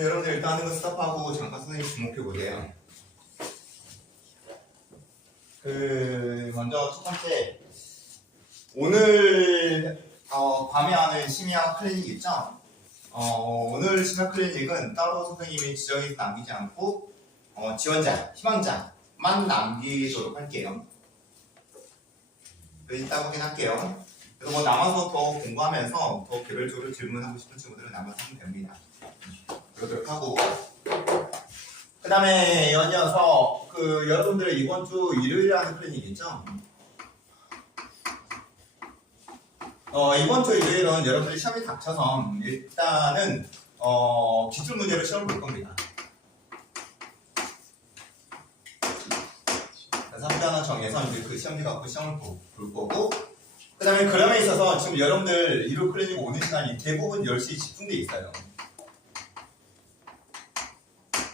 그럼 여러분들 일단 하는 거 스탑하고 잠깐 선생님 주목해 보세요. 먼저 첫 번째 오늘 밤에 하는 심야 클리닉 있죠? 오늘 심야 클리닉은 따로 선생님이 지정해서 남기지 않고 지원자, 희망자만 남기도록 할게요. 이따 확인할게요. 그래서 뭐 남아서 더 공부하면서 더 개별적으로 질문하고 싶은 친구들은 남아서 하면 됩니다. 그러도록 하고 그 다음에 연이어서 여러분들 이번 주 일요일에 하는 클리닉 있죠? 이번 주 일요일은 여러분들이 시험이 닥쳐서 일단은 기출 문제로 시험을 볼 겁니다. 그래서 학교 하나 정해서 이제 그 시험지 갖고 시험을 볼 거고 그 다음에 그럼에 있어서 지금 여러분들 일요 클리닉 오는 시간이 대부분 10시에 집중돼 있어요.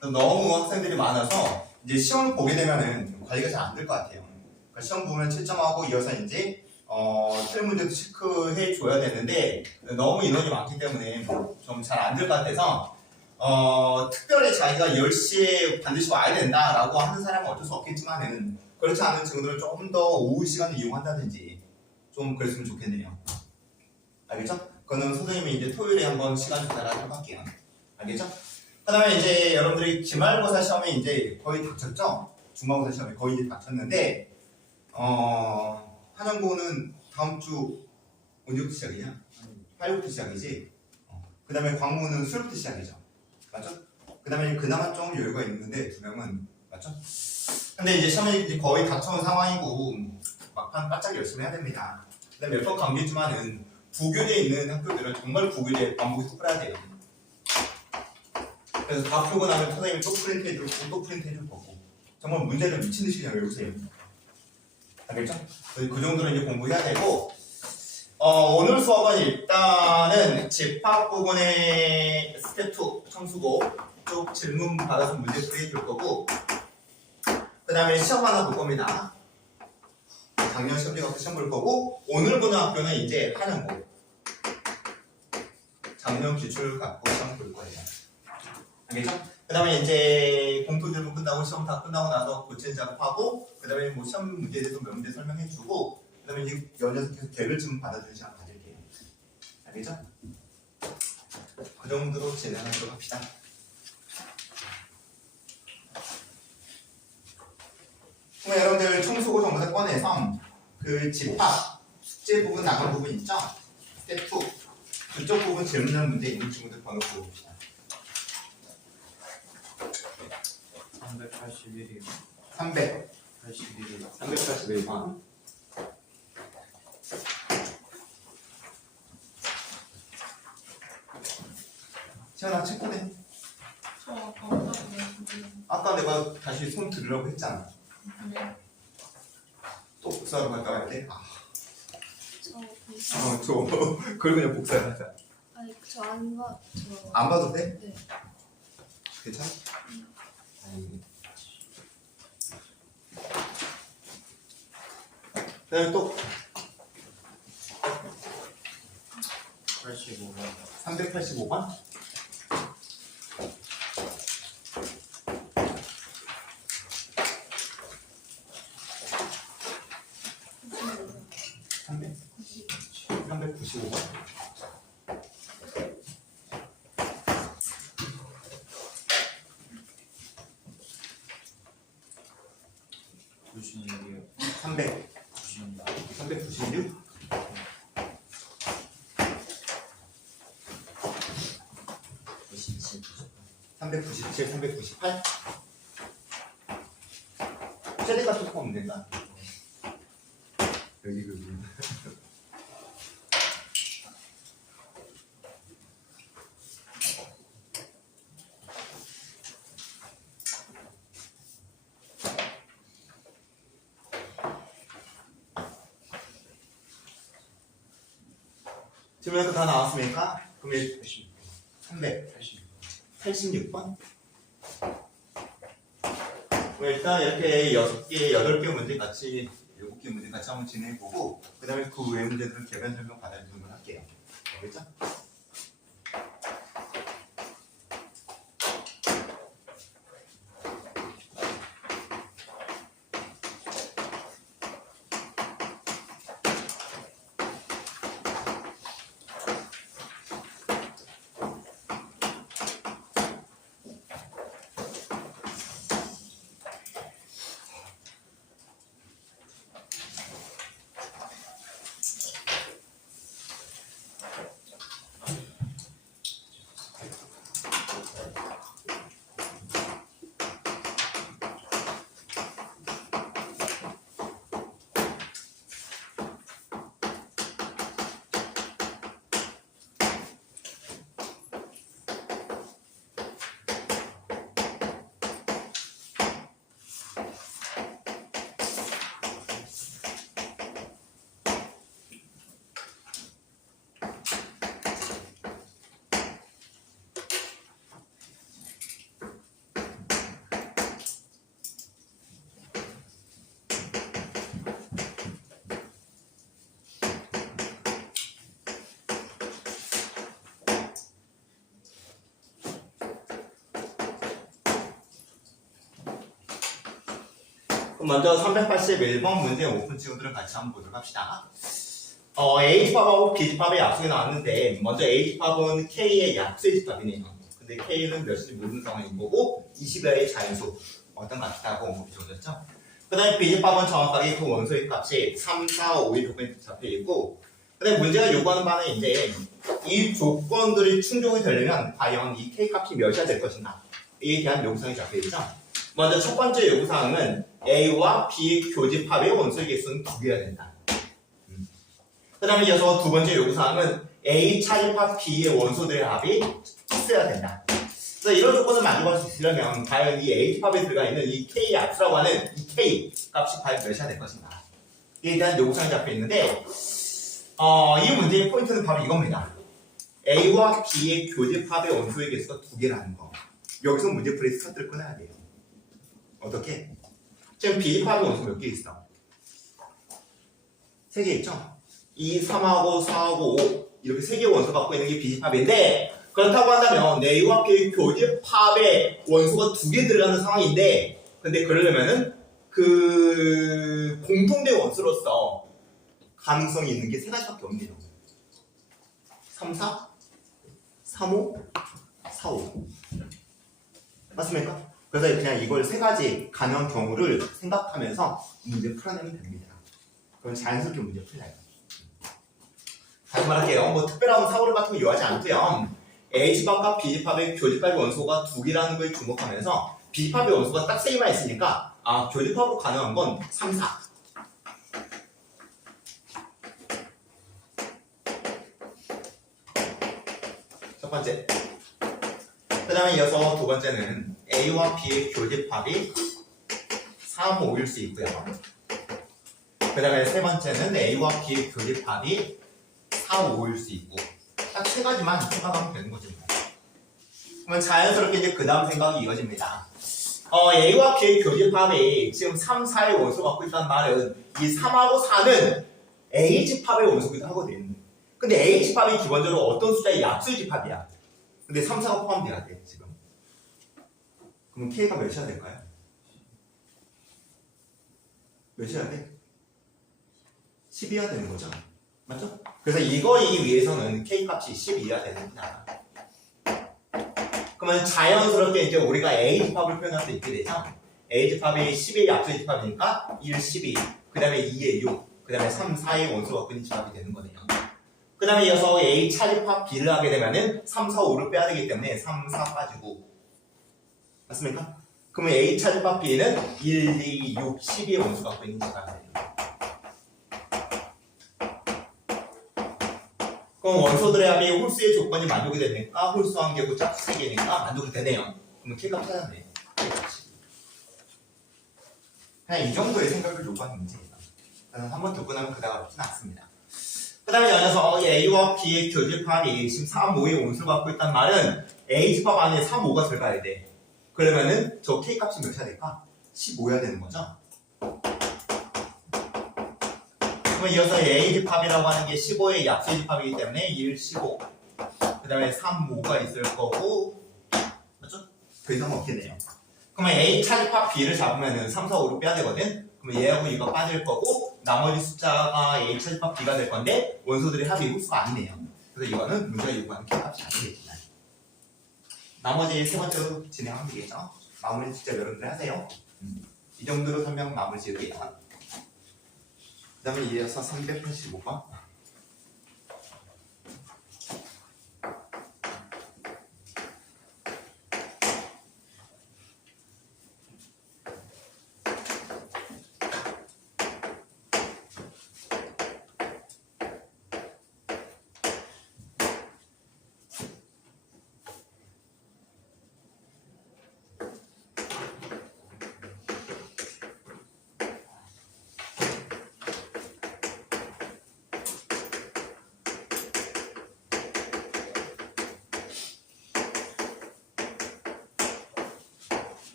너무 학생들이 많아서 이제 시험을 보게 되면은 관리가 잘 안 될 것 같아요. 그러니까 시험 보면 채점하고 이어서 이제 틀린 문제도 체크해 줘야 되는데 너무 인원이 많기 때문에 좀 잘 안 될 것 같아서 특별히 자기가 10시에 반드시 와야 된다라고 하는 사람은 어쩔 수 없겠지만은 그렇지 않은 친구들은 조금 더 오후 시간을 이용한다든지 좀 그랬으면 좋겠네요. 알겠죠? 그거는 선생님이 이제 토요일에 한번 시간 조달하도록 할게요. 알겠죠? 그 다음에 이제 여러분들이 기말고사 시험이 이제 거의 닥쳤죠? 중간고사 시험이 거의 이제 닥쳤는데 한영고는 다음 주 언제부터 시작이냐? 화요일부터 시작이지. 그 다음에 광무는 수요일부터 시작이죠. 맞죠? 그 다음에 그나마 좀 여유가 있는데 두 명은 맞죠? 근데 이제 시험이 이제 거의 닥쳐온 상황이고 막판 바짝 열심히 해야 됩니다. 그 다음에 몇 번 감기지만은 부교대에 있는 학교들은 정말 부교대에 반복이 특별해야 돼요. 그래서 다 풀고 나면 선생님이 또 프린트 해주고 또 프린트 해줄 거고 정말 문제를 미친듯이 그냥 외우세요. 알겠죠? 그 정도로 이제 공부해야 되고 오늘 수업은 일단은 집합 부분의 스텝 2 청수고 쭉 질문 받아서 문제 풀이 해줄 거고 그 다음에 시험 하나 볼 겁니다. 작년 시험지 갖고 시험 볼 거고 오늘 보는 학교는 이제 한영고 작년 기출 갖고 시험 볼 거예요. 알겠죠? 그 다음에 이제 공통 질문 끝나고 시험 다 끝나고 나서 고친 작업하고 그 다음에 뭐 시험 문제에 대해서 몇 문제 설명해주고 그 다음에 이제 연이어서 계속 개별질문 받아주는 시간 가질게요. 알겠죠? 그 정도로 진행하도록 합시다. 그럼 여러분들 청소고 전부 다 꺼내서 그 집합 숙제 부분 나간 부분 있죠? 스텝 2 그쪽 부분 질문하는 문제 있는 친구들 번호 보봅시다. 381이요. 381번. 시연아 책 꺼내. 아까 내가 다시 손 들으라고 했잖아. 또 복사하러 갔다 와야 돼? 그걸 그냥 복사하자. 아니 저 안 봐. 안 봐도 돼? 네. 괜찮아? 그 다음에 또 85번. 385번. 무슨일이요? 396. 397, 398. 셀리가 조금 없는 데인가? 여기 지금 다 나왔습니까? 그럼 386번. 일단 이렇게 6개, 8개 문제 같이 7개 문제 같이 한번 진행해보고 그 다음에 그 외 문제들은 개별 설명 받아주는 걸 할게요. 알겠죠? 그럼 먼저 381번 문제 오픈 친구들은 같이 한번 보도록 합시다. A집합하고 B집합의 약속이 나왔는데 먼저 A집합은 K의 약수의 집합이네요. 근데 K는 몇인지 모르는 상황인 거고 20여의 자연수 어떤 값이라고 적어졌죠. 그 다음에 B집합은 정확하게 그 원소의 값이 3, 4, 5의 조건이 잡혀있고 그 다음에 문제가 요구하는 바는 이제 이 조건들이 충족이 되려면 과연 이 K값이 몇이야 될 것인가 이에 대한 요구사항이 잡혀있죠. 먼저 첫 번째 요구사항은 A와 B의 교집합의 원소의 개수는 2개여야 된다. 그 다음에 이어서 두 번째 요구사항은 A 차집합 B의 원소들의 합이 있어야 된다. 그래서 이런 조건을 만족할 수 있으려면 과연 이 A집합에 들어가 있는 이 K 약수라고 하는 이 K 값이 과연 몇이야 될 것인가 이에 대한 요구사항이 잡혀 있는데 이 문제의 포인트는 바로 이겁니다. A와 B의 교집합의 원소의 개수가 2개라는 거. 여기서 문제 풀이 스타트를 끊어야 돼요. 어떻게? 지금 B집합의 원소 몇 개 있어? 3개 있죠? 2, 3하고 4하고 5 이렇게 3개의 원소 갖고 있는 게 B집합인데 그렇다고 한다면 A와 B의 교집합의 원소가 2개 들어가는 상황인데 근데 그러려면은 그 공통된 원소로서 가능성이 있는 게 3가지밖에 없네요. 3, 4, 3, 5, 4, 5 맞습니까? 그래서 그냥 이걸 3가지 가능한 경우를 생각하면서 문제 풀어내면 됩니다. 그럼 자연스럽게 문제 풀려요. 다시 말할게요. 뭐 특별한 사고를 같은 거 요하지 않고요. A집합과 B집합의 교집합의 원소가 2개라는 걸 주목하면서 B집합의 원소가 딱 3개만 있으니까 교집합으로 가능한 건 3, 4 첫 번째. 그 다음에 이어서 두 번째는 A와 B의 교집합이 3, 5일 수 있고요. 그 다음에 세 번째는 A와 B의 교집합이 4, 5일 수 있고 딱 3가지만 생각하면 되는 거죠. 그러면 자연스럽게 이제 그 다음 생각이 이어집니다. A와 B의 교집합이 지금 3, 4의 원소 갖고 있다는 말은 이 3하고 4는 A집합의 원소기도 하거든. 근데 A집합이 기본적으로 어떤 숫자의 약수의 집합이야. 근데 3, 4가 포함돼야 돼 지금. 그럼 K가 몇이야 될까요? 몇이야 돼? 10이어야 되는 거죠. 맞죠? 그래서 이거이기 위해서는 K값이 10이어야 됩니다. 그러면 자연스럽게 이제 우리가 A집합을 표현할 수 있게 되죠. A집합이 10의 약수의 집합이니까 1, 12, 그 다음에 2에 6, 그 다음에 3, 4의 원소가 갖고 있는 집합이 되는 거네요. 그 다음에 이어서 A 차집합 B를 하게 되면은 3, 4, 5를 빼야 되기 때문에 3, 4 빠지고 맞습니까? 그러면 A 차집합 B는 1, 2, 6, 12의 원소가 갖고 있는 집합이 돼요. 그럼 원소들의 합이 홀수의 조건이 만족이 되니까 홀수 한 개고 짝수 3개니까 만족이 되네요. 그러면 K값 찾았네. 그냥 이 정도의 생각을 요구하는 문제예요. 한번 듣고 나면 그다음 어렵진 않습니다. 그 다음에 연이어서 A와 B의 교집합이 지금 3, 5의 원소를 갖고 있다는 말은 A집합 안에 3, 5가 들어가야 돼. 그러면은 저 K값이 몇이야 될까? 15여야 되는 거죠. 그러면 이어서 A집합이라고 하는 게 15의 약수의 집합이기 때문에 1, 15 그 다음에 3, 5가 있을 거고 맞죠? 그 이상 없겠네요. 그러면 A 차집합 B를 잡으면은 3, 4, 5를 빼야 되거든. 그러면 얘하고 이거 빠질 거고 나머지 숫자가 A 차집합 B가 될 건데 원소들의 합이 홀수가 아니네요. 그래서 이거는 문제가 요구하는 K값이 아니겠지만 나머지 세 번째로 진행하면 되겠죠. 마무리 진짜 여러분들 하세요. 이 정도로 설명 마무리 지을게요. 그 다음에 이어서 385번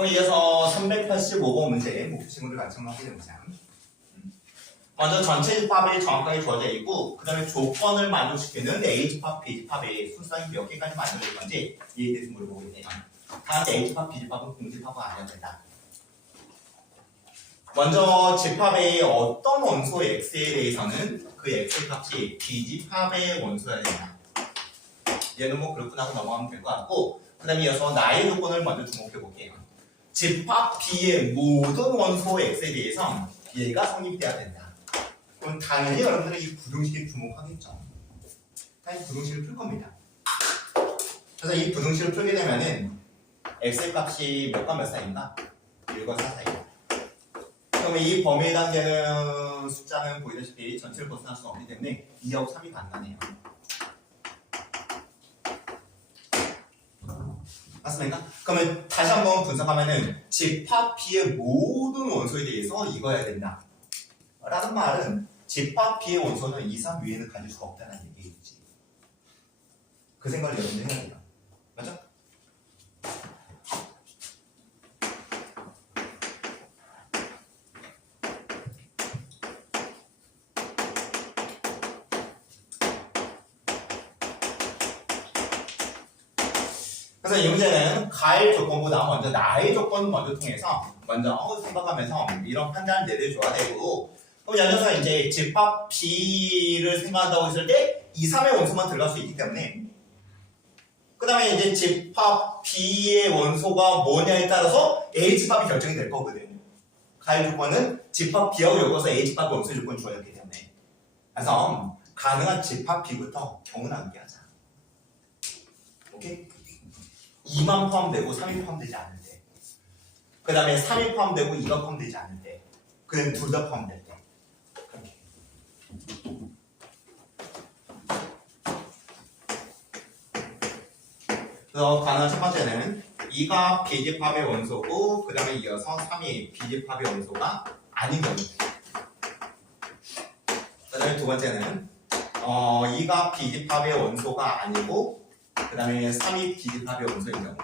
그럼 이어서 385번 문제 목표 친구들 같이 한번 하게 됩니다. 먼저 전체 집합이 정확하게 주어져 있고 그 다음에 조건을 만족시키는 A집합, B집합의 순서이 몇 개까지 만들어질 건지 이에 대해서 물어보고 있네요. 다음 A집합, B집합은 공집합은 아니어야 된다. 먼저 집합의 어떤 원소 X에 대해서는 그 X 값이 B집합의 원소여야 된다. 얘는 뭐 그렇구나 하고 넘어가면 될 것 같고 그 다음에 이어서 나의 조건을 먼저 주목해 볼게요. 집합 B의 모든 원소 X에 대해서 얘가 성립돼야 된다. 그럼 당연히 여러분들은 이 부등식에 주목하겠죠. 당연히 부등식을 풀 겁니다. 그래서 이 부등식을 풀게 되면은 X의 값이 몇과 몇 사이인가? 1과 4 사이. 그러면 이 범위에 해당되는 숫자는 보이다시피 전체를 벗어날 수 없기 때문에 2하고 3이 반나네요. 맞습니까? 그러면 다시 한번 분석하면은 집합 B의 모든 원소에 대해서 이거야 된다. 라는 말은 집합 B의 원소는 2, 3 위에는 가질 수가 없다는 얘기겠지. 그 생각을 여러분들 해야 돼요. 맞죠? 그래서 이 문제는 가의 조건보다 먼저 나의 조건을 먼저 통해서 먼저 생각하면서 이런 판단을 내려줘야 되고 그럼 예를 들어서 이제 집합 B를 생각한다고 했을 때 2, 3의 원소만 들어갈 수 있기 때문에 그 다음에 이제 집합 B의 원소가 뭐냐에 따라서 A 집합이 결정이 될 거거든요. 가의 조건은 집합 B하고 엮어서 A 집합 원소 조건이 주어졌기 때문에 그래서 가능한 집합 B부터 경은하게 하자. 오케이? 2만 포함되고 3이 포함되지 않을 때 그 다음에 3이 포함되고 2가 포함되지 않을 때 그 다음에 둘 다 포함될 때 그렇게 그래서 가능한 첫 번째는 2가 B집합의 원소고 그 다음에 이어서 3이 B집합의 원소가 아닌 경우 그 다음에 두 번째는 2가 B집합의 원소가 아니고 그 다음에 3이 B집합의 원소인 경우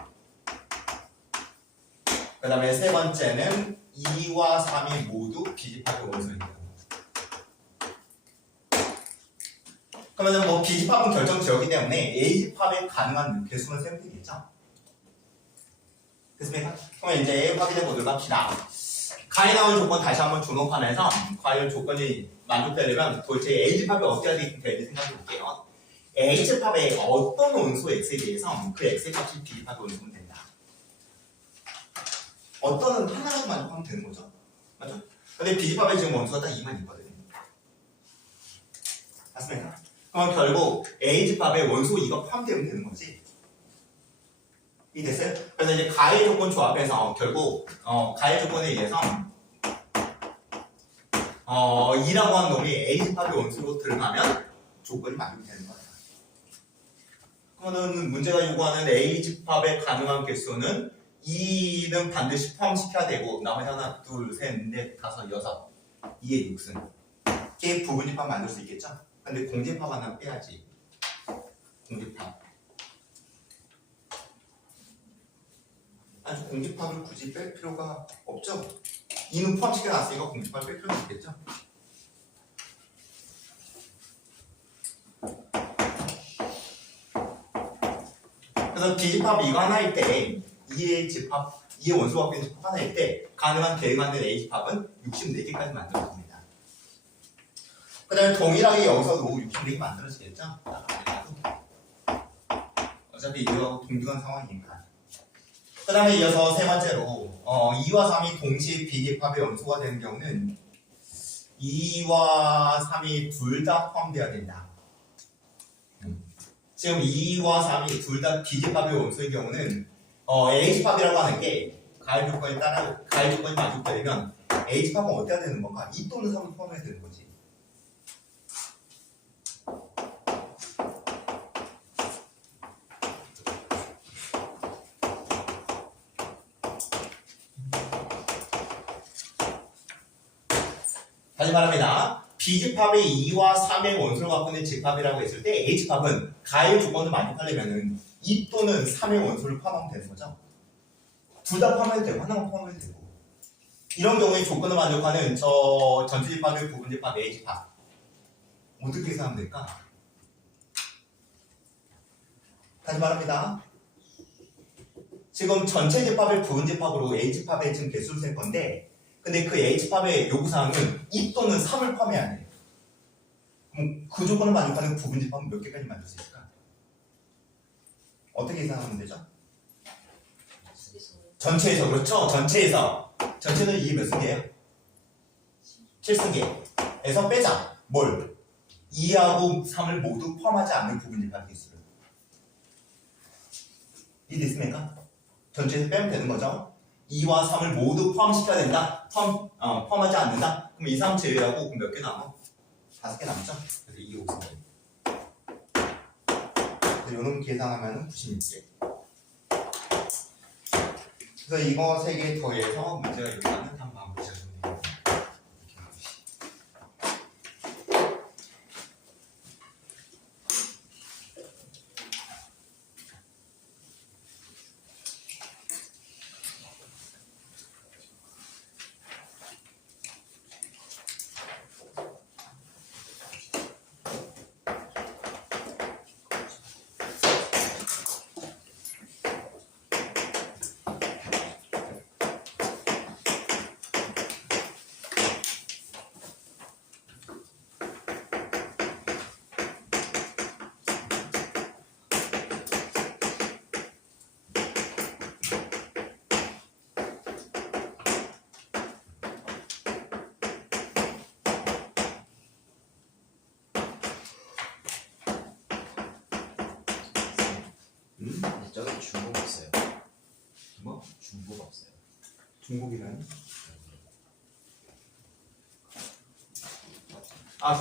그 다음에 세 번째는 2와 3이 모두 B집합의 원소인 경우 그러면 뭐 B집합은 결정 지었기 때문에 A집합에 가능한 개수만 세면 되겠죠? 됐습니까? 그러면 이제 확인해 보도록 합시다. 가에 나온 조건 다시 한번 주목하면서 과연 조건이 만족되려면 도대체 A집합이 어떻게 되는지 생각해 볼게요. A집합의 어떤 원소 X에 대해서 그 X의 값이 B집합의 원소면 된다. 어떤은 하나라도 만족하면 되는 거죠. 맞죠? 근데 B집합에 지금 원소가 딱 2만 있거든요. 맞습니까? 그럼 결국 A집합에 원소 2가 포함되면 되는 거지. 이해됐어요? 그래서 이제 가의 조건 조합해서 결국 가의 조건에 의해서 2라고 하는 놈이 A집합의 원소로 들어가면 조건이 만족되는 거예요. 그러면 문제가 요구하는 A집합의 가능한 개수는 2는 반드시 포함시켜야 되고 나머지 하나, 둘, 셋, 넷, 다섯, 여섯 2의 6승 이게 부분집합 만들 수 있겠죠? 근데 공집합 하나 빼야지. 공집합 아주 공집합을 굳이 뺄 필요가 없죠? 2는 포함시켜놨으니까 공집합을 뺄 필요는 없겠죠? 그래서 B집합 이거 하나일 때 2의 원소가 갖고 있는 집합 하나일 때 가능한 대응하는 A집합은 64개까지 만들어집니다. 그 다음에 동일하게 여기서도 64개 만들어지겠죠? 어차피 이거하고 동등한 상황이니까. 그 다음에 이어서 세 번째로 2와 3이 동시에 B집합의 원소가 되는 경우는 2와 3이 둘 다 포함되어야 된다. 지금 2와 3이 둘 다 B집합의 원소인 경우는 A집합이라고 하는 게 가의 조건에 따라 가의 조건이 만족되면 A집합은 어때야 되는 건가? 2 또는 3을 포함해야 되는 거지. 다시 말합니다. B집합의 2와 3의 원소를 갖고 있는 집합이라고 했을 때 A집합은 가의 조건을 만족하려면 2 또는 3의 원소를 포함하면 되는 거죠. 둘 다 포함해도 되고 하나만 포함해도 되고. 이런 경우에 조건을 만족하는 저 전체 집합의 부분 집합 A 집합 어떻게 계산하면 될까? 다시 말합니다. 지금 전체 집합의 부분 집합으로 A 집합의 지금 개수를 셀 건데, 근데 그 A 집합의 요구사항은 2 또는 3을 포함해야 돼. 그럼 그 조건을 만족하는 부분 집합은 몇 개까지 만들 수 있을까? 어떻게 계산하면 되죠? 전체에서, 그렇죠? 전체는 이게 몇 승계예요? 7승계에서 빼자. 뭘? 2하고 3을 모두 포함하지 않는 부분 집합 개수를. 이해됐습니까? 전체에서 빼면 되는 거죠. 2와 3을 모두 포함시켜야 된다. 포함하지 않는다. 그럼 2, 3 제외하고 몇 개 남아? 5개 남죠? 그래서 2, 5, 3. 이런 계산하면 96개. 그래서 이거 3개 더해서 문제가 일어나는 한 마무리 지어주면 돼요. 저기 중복 없어요. 뭐? 중복 없어요. 중복이라는?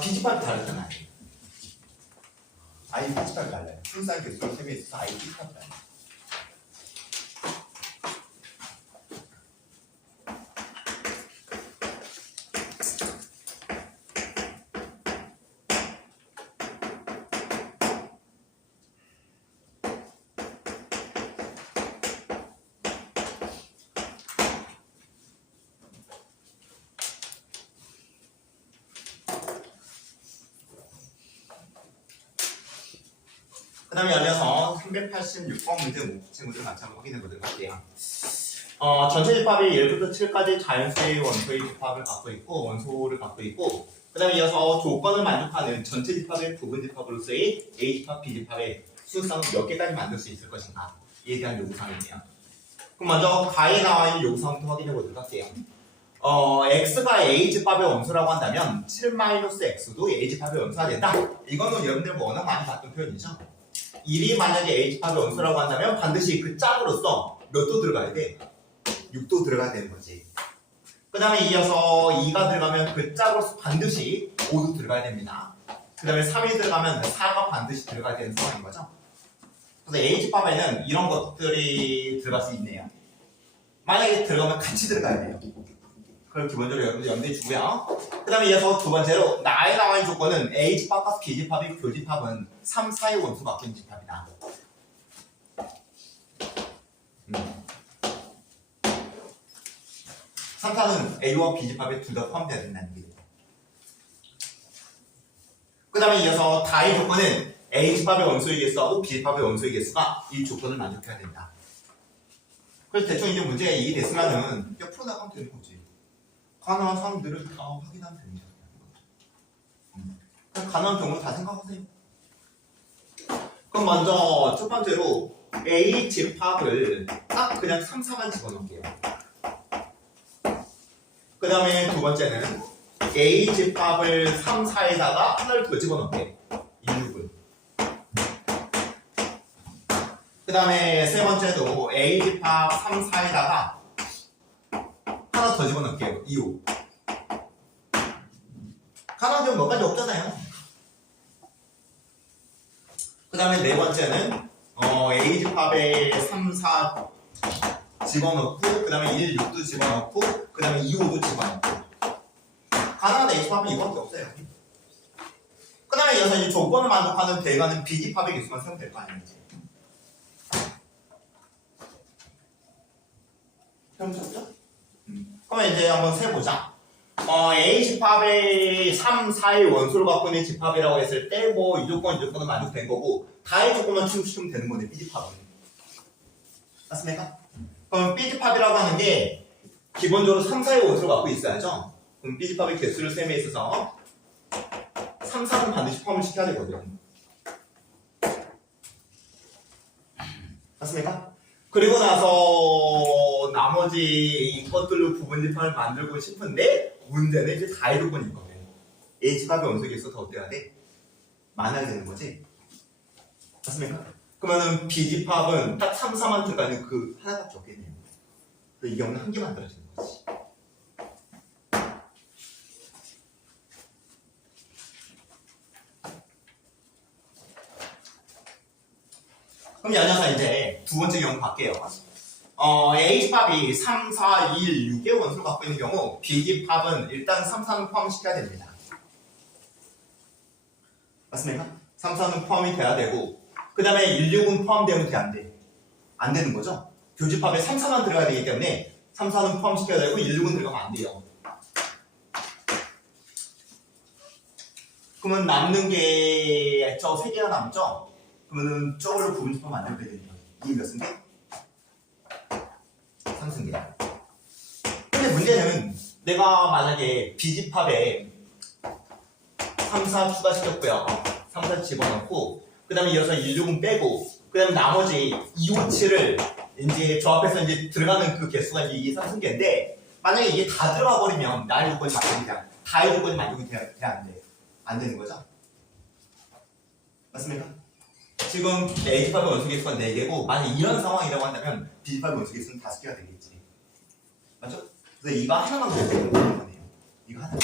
B집합이 다르잖아. I B집합이 달라요. 순수한 개수로 셈에 있어서 I B집합이 달라요. 그 다음에 이어서 386번 문제 친구들 같이 한번 확인해 보도록 할게요. 전체 집합이 1부터 7까지 자연수의 원소의 집합을 갖고 있고 원소를 갖고 있고 그 다음에 이어서 조건을 만족하는 전체 집합의 부분 집합으로서의 A 집합, B 집합의 수성을 몇 개까지 만들 수 있을 것인가 이에 대한 요구사항이네요. 그럼 먼저 가에 나와 있는 요구사항부터 확인해 보도록 할게요. x가 A 집합의 원소라고 한다면 7-x도 A 집합의 원소가 된다. 이거는 여러분들 워낙 많이 봤던 표현이죠. 1이 만약에 A 집합의 원소라고 한다면 반드시 그 짝으로서 몇 도 들어가야 돼? 6도 들어가야 되는 거지. 그 다음에 이어서 2가 들어가면 그 짝으로서 반드시 5도 들어가야 됩니다. 그 다음에 3이 들어가면 4가 반드시 들어가야 되는 상황인 거죠. 그래서 A 집합에는 이런 것들이 들어갈 수 있네요. 만약에 들어가면 같이 들어가야 돼요. 그걸 기본적으로 여러분들 염두에 주고요. 그 다음에 이어서 두 번째로 나에 나와 있는 조건은 A 집합과 B 집합의 교집합은 3, 4의 원수 바뀌는 집합이다. 3타는 A와 B 집합에 둘 다 포함되어야 된다는 얘기예요. 그 다음에 이어서 다의 조건은 A 집합의 원소의 개수하고 B 집합의 원소의 개수가 이 조건을 만족해야 된다. 그래서 대충 이제 문제가 이해됐으면은 그냥 풀어나가면 되는 거지. 가능한 사항들을 다 확인하면 됩니다. 가능한 경우 다 생각하세요. 그럼 먼저 첫 번째로 A 집합을 딱 그냥 3, 4만 집어넣을게요. 그 다음에 두 번째는 A 집합을 3, 4에다가 하나를 더 집어넣을게요. 2, 6을. 그 다음에 세 번째도 A 집합 3, 4에다가 하나 더 집어넣을게요. 2, 5. 가능한 경우 몇 가지 없잖아요. 그 다음에 네 번째는 A 집합에 3, 4 집어넣고 그 다음에 1, 6도 집어넣고 그 다음에 2, 5도 집어넣고 가능한 A 집합은 이거밖에 없어요. 그 다음에 이어서 이 조건을 만족하는 대가는 B 집합의 개수만 세우면 될 거 아니에요. 형식죠? 그러면 이제 한번 세보자. A 집합의 3, 4의 원소를 갖고 있는 집합이라고 했을 때 뭐 이 조건은 만족된 거고 다의 조건만 충족시키면 되는 거네. B 집합은. 맞습니까? 그럼 B 집합이라고 하는 게 기본적으로 3, 4의 원소를 갖고 있어야죠. 그럼 B 집합의 개수를 셈에 있어서 3, 4는 반드시 포함을 시켜야 되거든. 맞습니까? 그리고 나서 나머지 이것들로 부분 집합을 만들고 싶은데 문제는 이제 다의 조건이 있거든. A 집합의 원소 개수가 더 어때야 돼? 많아야 되는 거지. 맞습니까? 그러면은 B 집합은 딱 3, 4만 들어가는 그 하나밖에 없겠네요. 그래서 이 경우는 한 개 만들어지는 거지. 그럼 연녀사 이제 두 번째 경우 갈게요. A 집합이 3, 4, 1, 6의 원소를 갖고 있는 경우 B 집합은 일단 3, 4는 포함시켜야 됩니다. 맞습니까? 3, 4는 포함이 돼야 되고 그 다음에 1, 6은 포함되면 돼? 안 돼? 안 되는 거죠? 교집합에 3, 4만 들어가야 되기 때문에 3, 4는 포함시켜야 되고 1, 6은 들어가면 안 돼요. 그러면 남는 게 저 3개가 남죠? 그러면은 저걸로 부분집합 만들면 되겠네요. 이게 몇 승계? 3승계. 근데 문제는 내가 만약에 B집합에 3, 4 추가시켰고요. 3, 4 집어넣고 그 다음에 이어서 1, 6은 빼고 그 다음에 나머지 2, 5, 7을 이제 조합해서 이제 들어가는 그 개수가 이게 3승계인데 만약에 이게 다 들어가 버리면 나의 조건이 만족이 돼야 다의 조건이 만족이 돼야 안 돼? 안 되는 거죠? 맞습니까? 지금 A 집합의 원소 개수가 4개고 만약 이런 상황이라고 한다면 B 집합의 원소 개수는 5개가 되겠지. 맞죠? 그래서 이거 하나만 더 되는 거네요. 이거 하나.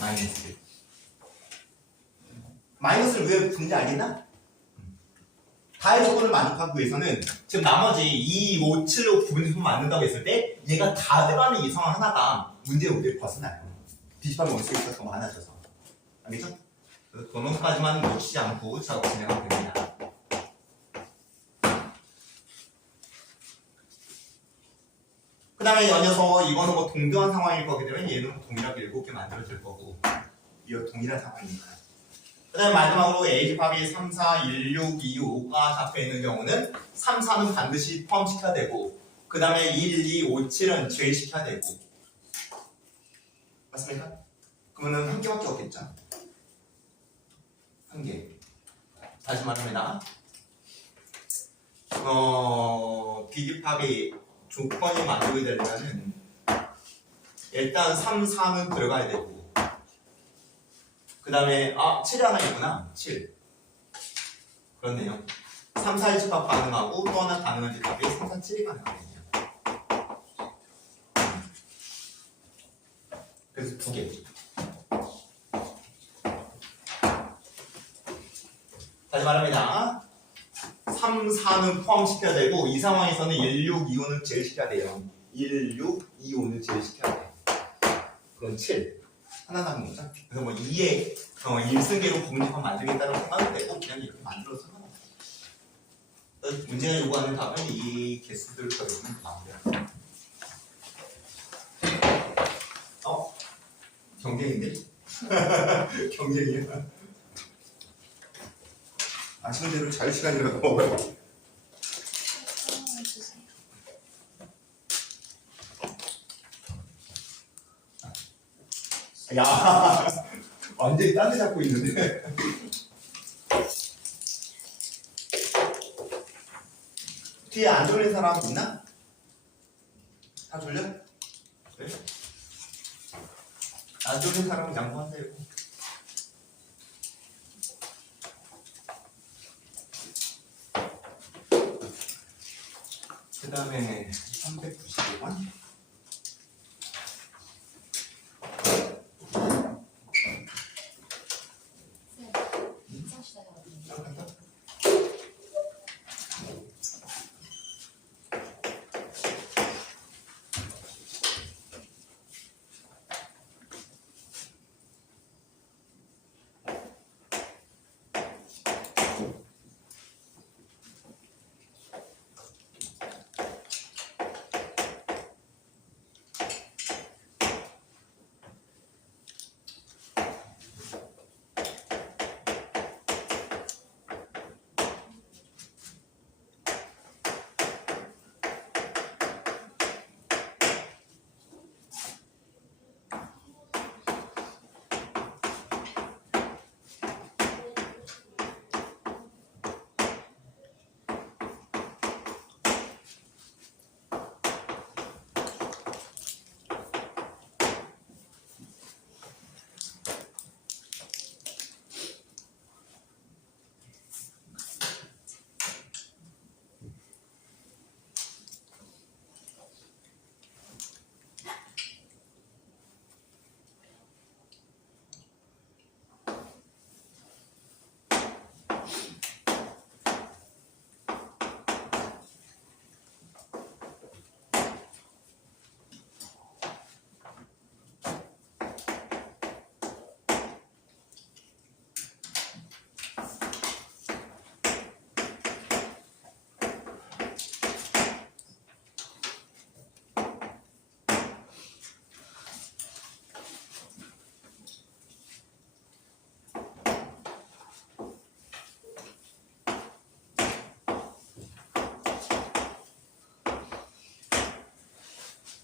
마이너스. 마이너스를 왜 부른지 알겠나? 다의 조건을 만족하기 위해서는 지금 나머지 2, 5, 7로 부분집합 만든다고 했을 때 얘가 다 들어가는 이 상황 하나가 문제의 우리를 벗어나요. B 집합의 원소 개수가 더 많아져서. 알겠죠? 그래서 도면까지만 놓치지 않고 작업 진행하면 됩니다. 그 다음에 연이어서 이거는 뭐 동등한 상황일 거기 때문에 얘는 동일하게 7개 만들어질 거고 이 동일한 상황이니까. 그 다음에 마지막으로 A집합이 3, 4, 1, 6, 2, 5가 잡혀있는 경우는 3, 4는 반드시 포함시켜야 되고 그 다음에 1, 2, 5, 7은 제외시켜야 되고 맞습니까? 그러면은 한 개밖에 없겠죠? 한 개. 다시 말합니다. B집합이 조건이 만족이 되려면 일단 3, 4는 들어가야 되고 그 다음에 7이 하나 있구나. 7. 그렇네요. 3, 4의 집합 가능하고 또 하나 가능한 집합이 3, 4, 7이 가능하거든요. 그래서 2개. 다시 말합니다. 3, 4는 포함시켜야 되고 이 상황에서는 1, 6, 2, 5는 제외시켜야 돼요. 1, 6, 2, 5는 제외시켜야 돼. 그럼 7. 하나 남은 거죠. 그래서 뭐 2에 1승계로 부분집합 만들겠다고 생각해도 되고 그냥 이렇게 만들어서 상관없어요. 문제가 요구하는 답은 이 개수들을 더해주면 나옵니다. 경쟁인데? 경쟁이야. 아시는 대로 자유시간이라고 먹어요. 야, 완전히 딴 데 잡고 있는데. 뒤에 안 졸린 사람 있나? 다 졸려? 네? 안 졸린 사람은 양보하세요. 그 다음에 395번.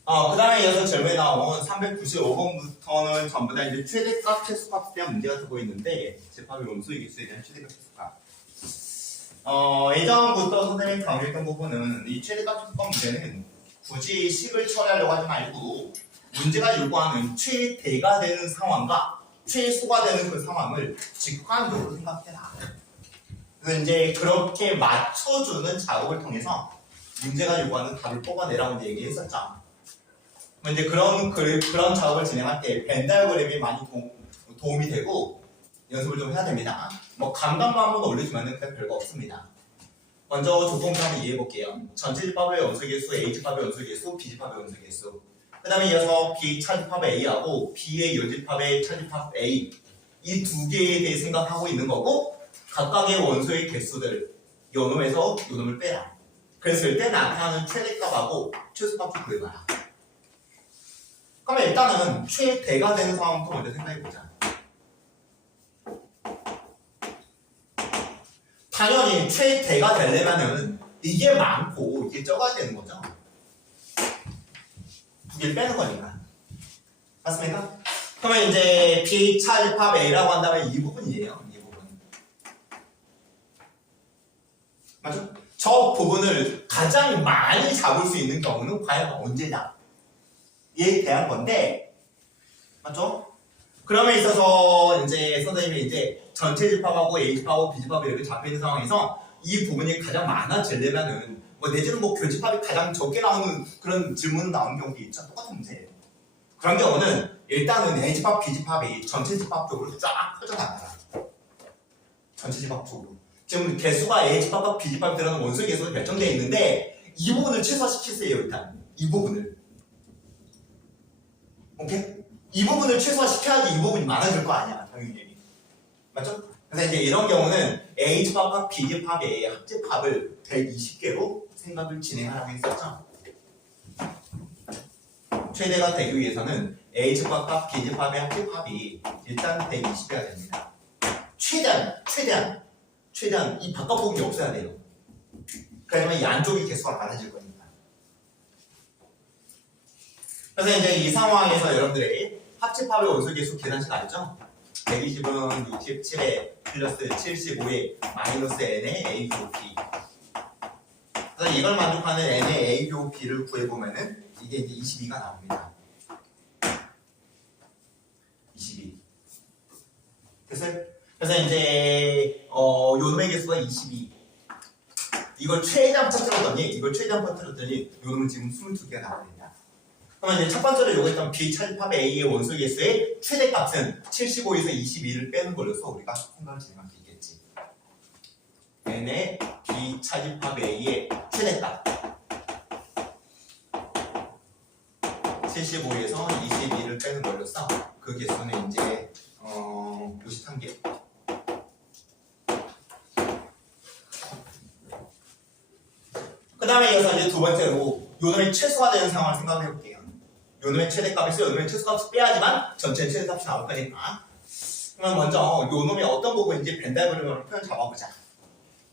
그 다음에 이어서 질문에 나온 395번부터는 전부 다 이제 최대값, 최소값에 대한 문제가 되고 있는데, 집합의 원소의 개수에 대한 최대값, 최소값. 예전부터 선생님이 강조했던 부분은 이 최대값, 최소값 문제는 굳이 식을 처리하려고 하지 말고, 문제가 요구하는 최대가 되는 상황과 최소가 되는 그 상황을 직관적으로 생각해라. 그래서 이제 그렇게 맞춰주는 작업을 통해서 문제가 요구하는 답을 뽑아내라고 이제 얘기했었죠. 이제 그런 작업을 진행할 때 벤 다이어그램이 많이 도움이 되고 연습을 좀 해야 됩니다. 뭐 감각만 한번 올려주면 그냥 별거 없습니다. 먼저 조건부터 한번 이해해 볼게요. 전체 집합의 원소개수, A 집합의 원소개수, B 집합의 원소개수. 그 다음에 이어서 B 차집합 A하고 B의 여집합의 차집합 A 이 두 개에 대해 생각하고 있는 거고 각각의 원소의 개수들 요놈에서 요놈을 빼라. 그랬을 때 나타나는 최대값하고 최소값을 구해봐라. 그러면 일단은 최대가 되는 상황부터 먼저 생각해보자. 당연히 최대가 되려면은 이게 많고 이게 적어야 되는 거죠. 두 개를 빼는 거니까. 맞습니까? 그러면 이제 B 차집합 A라고 한다면 이 부분이에요. 이 부분. 맞죠? 저 부분을 가장 많이 잡을 수 있는 경우는 과연 언제냐? 에 대한 건데, 맞죠? 그러면 있어서 이제 선생님이 이제 전체 집합하고 A 집합하고 B 집합이 이렇게 잡혀 있는 상황에서 이 부분이 가장 많아지려면은 뭐 내지는 뭐 교집합이 가장 적게 나오는 그런 질문 나오는 경우도 있죠. 똑같은 문제예요. 그런 경우는 일단은 A 집합, B 집합이 전체 집합 쪽으로 쫙 퍼져나가라. 전체 집합 쪽으로. 지금 개수가 A 집합과 B 집합이 들어가는 원소의 개수가 결정되어 있는데 이 부분을 최소화시키세요. 일단 이 부분을. 오케이? 이 부분을 최소화시켜야지 이 부분이 많아질 거 아니야, 당연히. 맞죠? 그래서 이제 이런 경우는 A 집합과 B 집합의 합집합을 120개로 생각을 진행하라고 했었죠. 최대가 되기 위해서는 A 집합과 B 집합의 합집합이 일단 120개가 됩니다. 최대한 이 바깥 부분이 없어야 돼요. 그러면 이 안쪽이 개수가 많아질 겁니다. 그래서 이제 이 상황에서 여러분들이 합집합의 원소개수 계산식 알죠? 120은 67에 플러스 75에 마이너스 n의 a 교 b. 그래서 이걸 만족하는 n의 a 교 b를 구해보면은 이게 이제 22가 나옵니다. 22. 됐어요? 그래서 이제 요놈의 개수가 22. 이걸 최대한 퍼뜨렸더니 요놈은 지금 22개가 나옵니다. 그러면 이제 첫 번째로 요구했던 B 차집합 A의 원소 개수의 최대값은 75에서 22를 빼는 걸로서 우리가 생각을 진행할 수 있겠지. n의 B 차집합 A의 최대값 75에서 22를 빼는 걸로서 그 개수는 이제 51개. 그 다음에 이어서 이제 두 번째로 요놈의 최소가 되는 상황을 생각해 볼게요. 요놈의 최대값에서 요놈의 최소값을 빼야지만 전체 최대값이 나올 거니까. 그러면 먼저 요놈의 어떤 부분인지 벤 다이어그램으로 표현 잡아보자.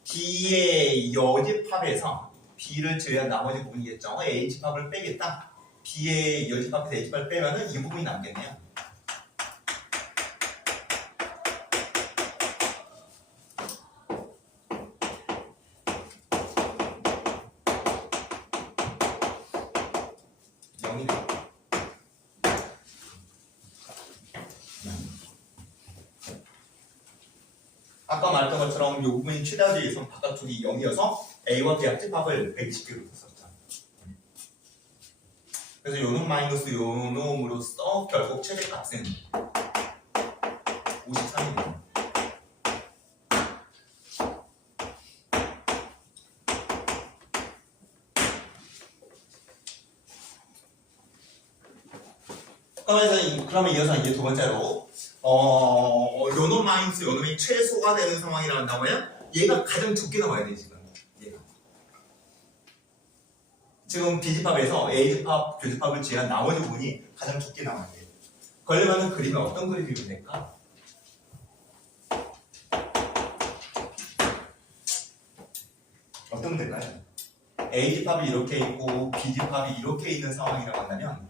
B의 여집합에서 B를 제외한 나머지 부분이겠죠. A 집합을 빼겠다. B의 여집합에서 A 집합을 빼면은 이 부분이 남겠네요. 아까 말했던 것처럼 이 부분이 최대하기 위해서 바깥쪽이 0이어서 A와 B 합집합을 120개로 썼죠. 그래서 요놈 마이너스 요놈으로써 결국 최대값은 53입니다. 그러면 이어서 이제 두 번째로 요놈 마이너스 요놈이 최소가 되는 상황이라고 한다면 얘가 가장 적게 나와야 돼 지금. 얘가. 지금 B집합에서 A집합, 교집합을 제외한 나머지 부분이 가장 적게 나와야 돼. 그러려면 그림은 어떤 그림이 될까? 어떤 건 될까요? A 집합이 이렇게 있고 B 집합이 이렇게 있는 상황이라고 한다면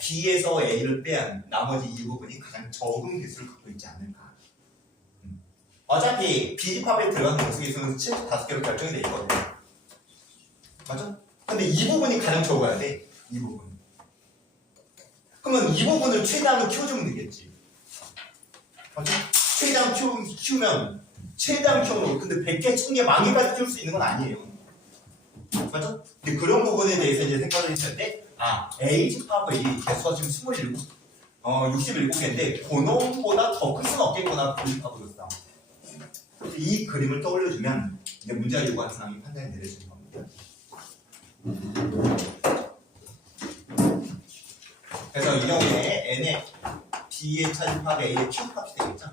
B에서 A를 빼야 나머지 이 부분이 가장 적은 개수를 갖고 있지 않을까. 어차피 B 집합에 들어가는 원수 개수는 75개로 결정이 돼 있거든요. 맞아? 근데 이 부분이 가장 적어야 돼. 이 부분. 그러면 이 부분을 최대한으로 키워주면 되겠지. 맞아? 최대한 키우면 최대한 키워놓고 근데 100개, 1000개, 10,000개까지 키울 수 있는 건 아니에요. 맞죠? 근데 그런 부분에 대해서 이제 생각을 했을 때 A 집합의 개수가 지금 67개인데 그놈보다 더 클 수는 없겠구나. B 집합으로서. 이 그림을 떠올려주면 이제 문제가 요구하는 상황이 판단이 내려지는 겁니다. 그래서 이 경우에 n의 b의 차집합 a의 q 값이 되겠죠.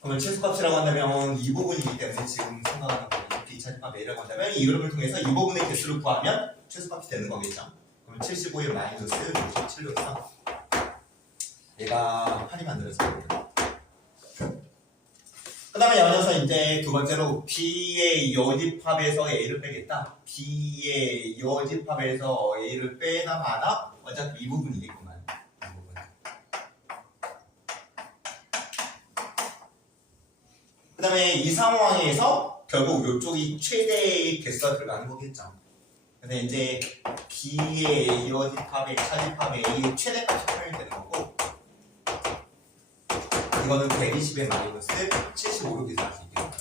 그러면 최소값이라고 한다면 이 부분이기 때문에 지금 생각하는 부분 b 차집합 a라고 한다면 이 그림을 통해서 이 부분의 개수를 구하면 최소값이 되는 거겠죠. 그러면 75의 마이너스 67로서 얘가 8이 만들어져요. 그 다음에 연이어서 이제 두 번째로 B의 여집합에서 A를 빼겠다. B의 여집합에서 A를 빼나 마나 어차피 이 부분이겠구만. 이 부분. 그 다음에 이 상황에서 결국 이쪽이 최대의 개수가 들어가는 거겠죠. 그래서 이제 B의 여집합의 차집합의 A의 최대값이 표현이 되는 거고 이거는 120의 마이너스 75로 계산할 수 있겠다.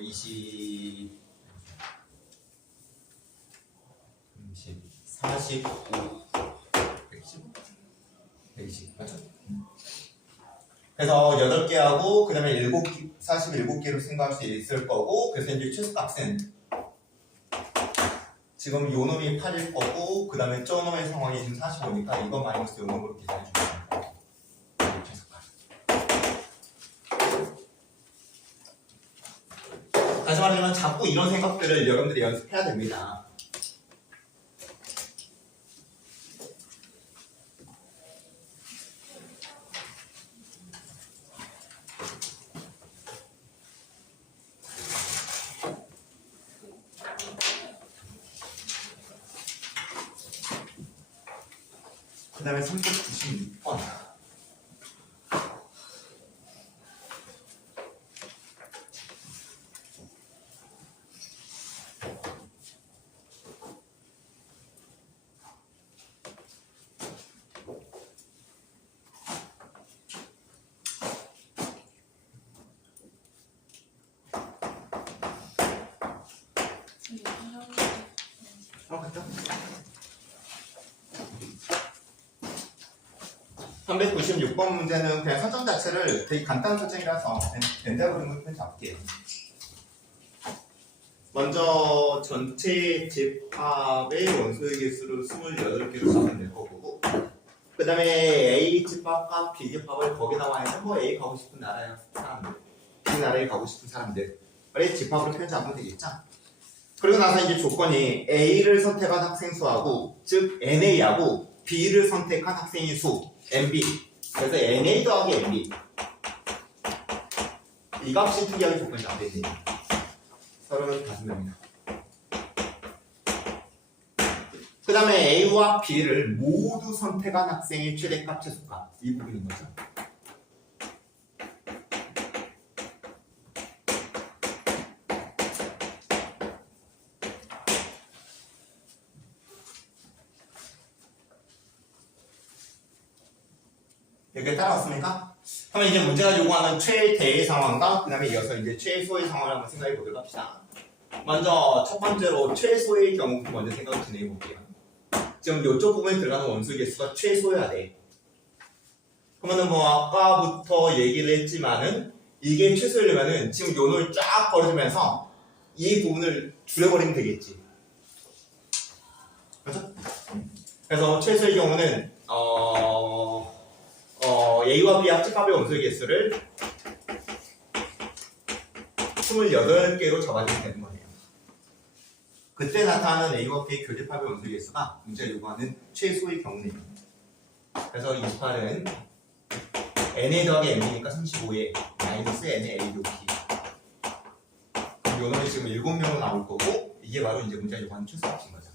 20, 30, 45, 115, 120 맞죠? 그래서 8개하고 그 다음에 47개로 생각할 수 있을 거고 그래서 이제 최소값은 지금 요 놈이 8일 거고 그 다음에 저 놈의 상황이 지금 45니까 이거 마이너스 요 놈으로 계산해 주면 다시 말하면 자꾸 이런 생각들을 여러분들이 연습해야 됩니다. 그 다음에 396번. 그렇죠? 396번 문제는 그냥 설정 자체를 되게 간단한 설정이라서 된다 그러면 그냥 잡게요. 먼저 전체 집합의 원소의 개수를 28개로 쓰면 될 거고 그 다음에 A 집합과 B 집합을 거기 나와 있는 뭐 A 가고 싶은 나라의 사람들 B 나라에 가고 싶은 사람들의 집합으로 표현 잡으면 되겠죠? 그리고 나서 이제 조건이 A를 선택한 학생 수하고 즉 NA하고 B를 선택한 학생의 수 NB 그래서 NA 더하기 NB 이 값이 특이하게 조건이 잡혀있네요. 35명입니다. 그 다음에 A와 B를 모두 선택한 학생의 최대값 최소값 이 부분인 거죠. 여기에 따라왔습니까? 그러면 이제 문제가 요구하는 최대의 상황과 그 다음에 이어서 이제 최소의 상황을 한번 생각해 보도록 합시다. 먼저 첫 번째로 최소의 경우부터 먼저 생각을 진행해 볼게요. 지금 이쪽 부분에 들어가는 원소의 개수가 최소여야 돼. 그러면은 뭐 아까부터 얘기를 했지만은 이게 최소이려면은 지금 요 놈을 쫙 벌어주면서 이 부분을 줄여버리면 되겠지. 그렇죠? 그래서 최소의 경우는 A와 B 합집합의 원소의 개수를 28개로 잡아주면 되는 거예요. 그때 나타나는 A와 B의 교집합의 원소의 개수가 문제가 요구하는 최소의 경우네요. 그래서 28은 NA 더하기 MB니까 35에 마이너스 NA ADOP. 요 놈이 지금 7명으로 나올 거고 이게 바로 이제 문제가 요구하는 출석값인 거죠.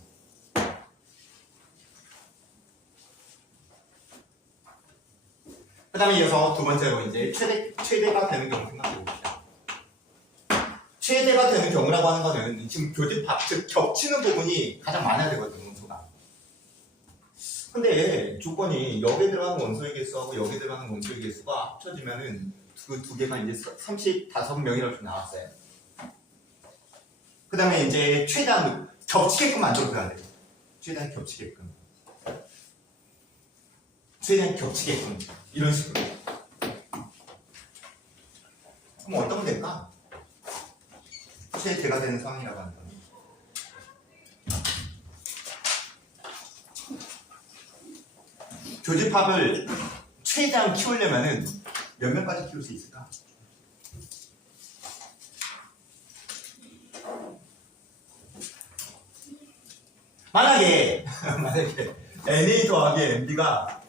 그 다음에 이어서 두 번째로 이제 최대가 되는 경우 생각해 봅시다. 최대가 되는 경우라고 하는 거는 지금 교집합, 즉 겹치는 부분이 가장 많아야 되거든요, 원소가. 근데 조건이 여기에 들어가는 원소의 개수하고 여기에 들어가는 원소의 개수가 합쳐지면은 그 두 개가 이제 35명이라고 좀 나왔어요. 그 다음에 이제 최대한 겹치게끔 만들어줘야 돼요. 최대한 겹치게끔. 최대한 겹치게끔. 이런 식으로. 그럼 어떤 건 될까? 최대가 되는 상황이라고 하는 거는. 교집합을 최대한 키우려면은 몇 명까지 키울 수 있을까? 만약에 NA 더하기 MB가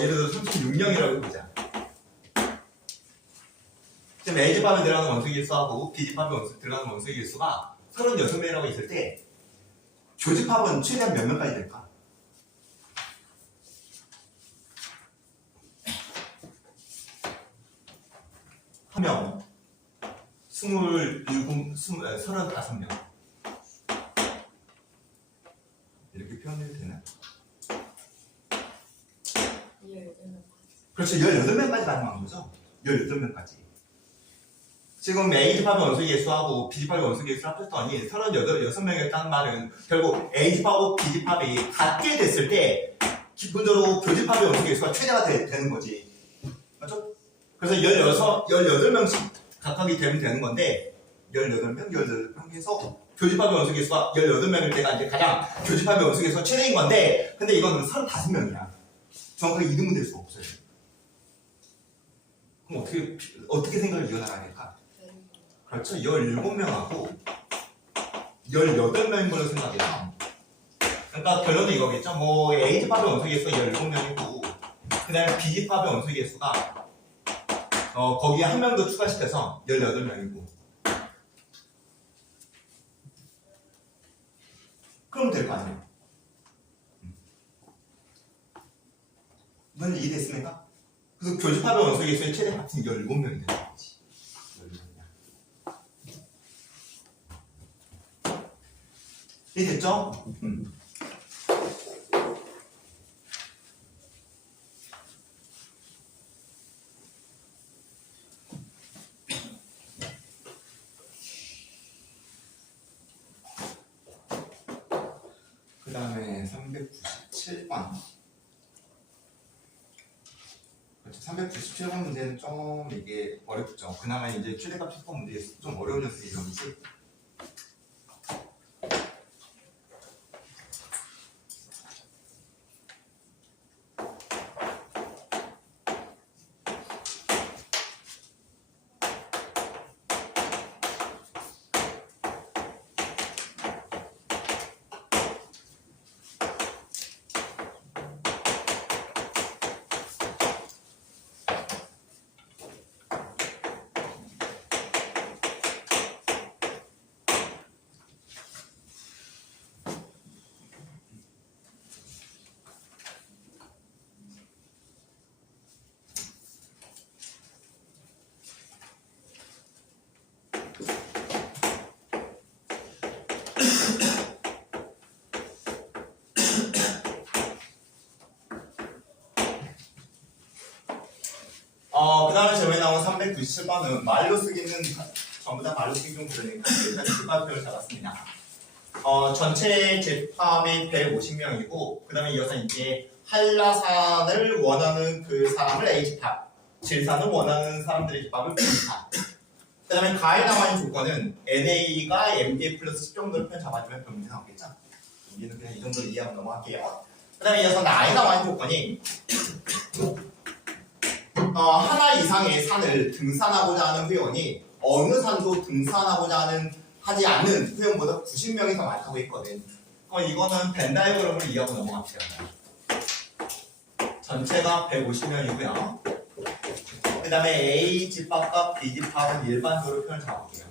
예를 들어 36명이라고 해보자. 지금 A집합에 들어가는 원소의 개수하고 B집합에 들어가는 원소의 개수가 36명이라고 있을 때 교집합은 최대한 몇 명까지 될까? 한 명, 35명 이렇게 표현해도 되나? 그렇죠. 18명까지 가능한 거죠. 18명까지. 지금 A집합의 원소의 개수하고 B집합의 원소의 개수를 합쳤더니 36명이었다는 말은 결국 A집합하고 B집합이 같게 됐을 때 기본적으로 교집합의 원소의 개수가 최대가 되는 거지. 맞죠? 그래서 18명씩 각각이 되면 되는 건데 18명 해서 교집합의 원소 개수가 18명일 때가 이제 가장 교집합의 원소 개수가 최대인 건데 근데 이거는 35명이야. 정확하게 이등분 될 수가 없어요. 그럼 어떻게 생각을 이어나가야 될까? 그렇죠. 17명하고 18명인 걸로 생각해요. 그러니까 결론은 이거겠죠. 뭐 A집합의 원소 개수가 17명이고 그 다음에 B집합의 원소 개수가 거기에 한 명 더 추가시켜서 18명이고 그러면 될 거 아니에요. 무슨 이해됐습니까? 그래서 교집합의 원소 개수의 최대 합은 17명이 되는 거지. 17명. 이해됐죠? 그 다음에 397번. 그렇죠. 397번 문제는 좀 이게 어렵죠. 그나마 이제 최대값 채권 문제에 좀 어려워졌으니 이런지. 그 다음에 저번에 나온 397번은 말로 쓰기는 전부 다 말로 쓰기 좀 그러니까 일단 집합표를 잡았습니다. 전체 집합이 150명이고 그 다음에 이어서 이제 한라산을 원하는 그 사람을 A집합, 질산을 원하는 사람들의 집합을 B집합. 그 다음에 가에 나와 있는 조건은 NA가 MBA 플러스 10 정도를 편 잡아주면 그런 문제 나오겠죠? 여기는 그냥 이 정도로 이해하고 넘어갈게요. 그 다음에 이어서 나에 나와 있는 조건이 하나 이상의 산을 등산하고자 하는 회원이 어느 산도 등산하고자 하지 않는 회원보다 90명이 더 많다고 했거든. 이거는 벤 다이어그램을 이해하고 넘어갑시다. 전체가 150명이고요. 그 다음에 A 집합과 B 집합은 일반적으로 표현 잡을게요.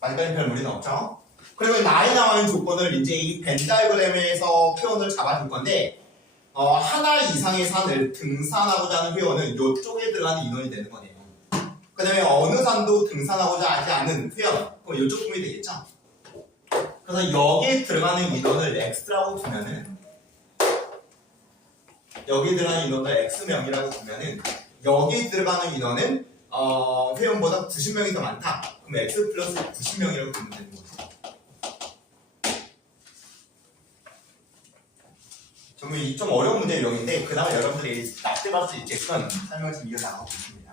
아직까지 별 무리는 없죠? 그리고 나에 나와 있는 조건을 이제 이 벤 다이어그램에서 표현을 잡아줄 건데 하나 이상의 산을 등산하고자 하는 회원은 이쪽에 들어가는 인원이 되는 거네요. 그 다음에 어느 산도 등산하고자 하지 않는 회원, 그럼 이쪽 부분이 되겠죠? 그래서 여기에 들어가는 인원을 X라고 두면은 여기에 들어가는 인원을 X명이라고 두면은 여기에 들어가는 인원은 회원보다 90명이 더 많다. 그럼 X 플러스 90명이라고 두면 되는 거죠. 좀 어려운 문제의 유형인데 그 다음에 여러분들이 납득할 수 있게끔 설명을 좀 이어나가고 있습니다.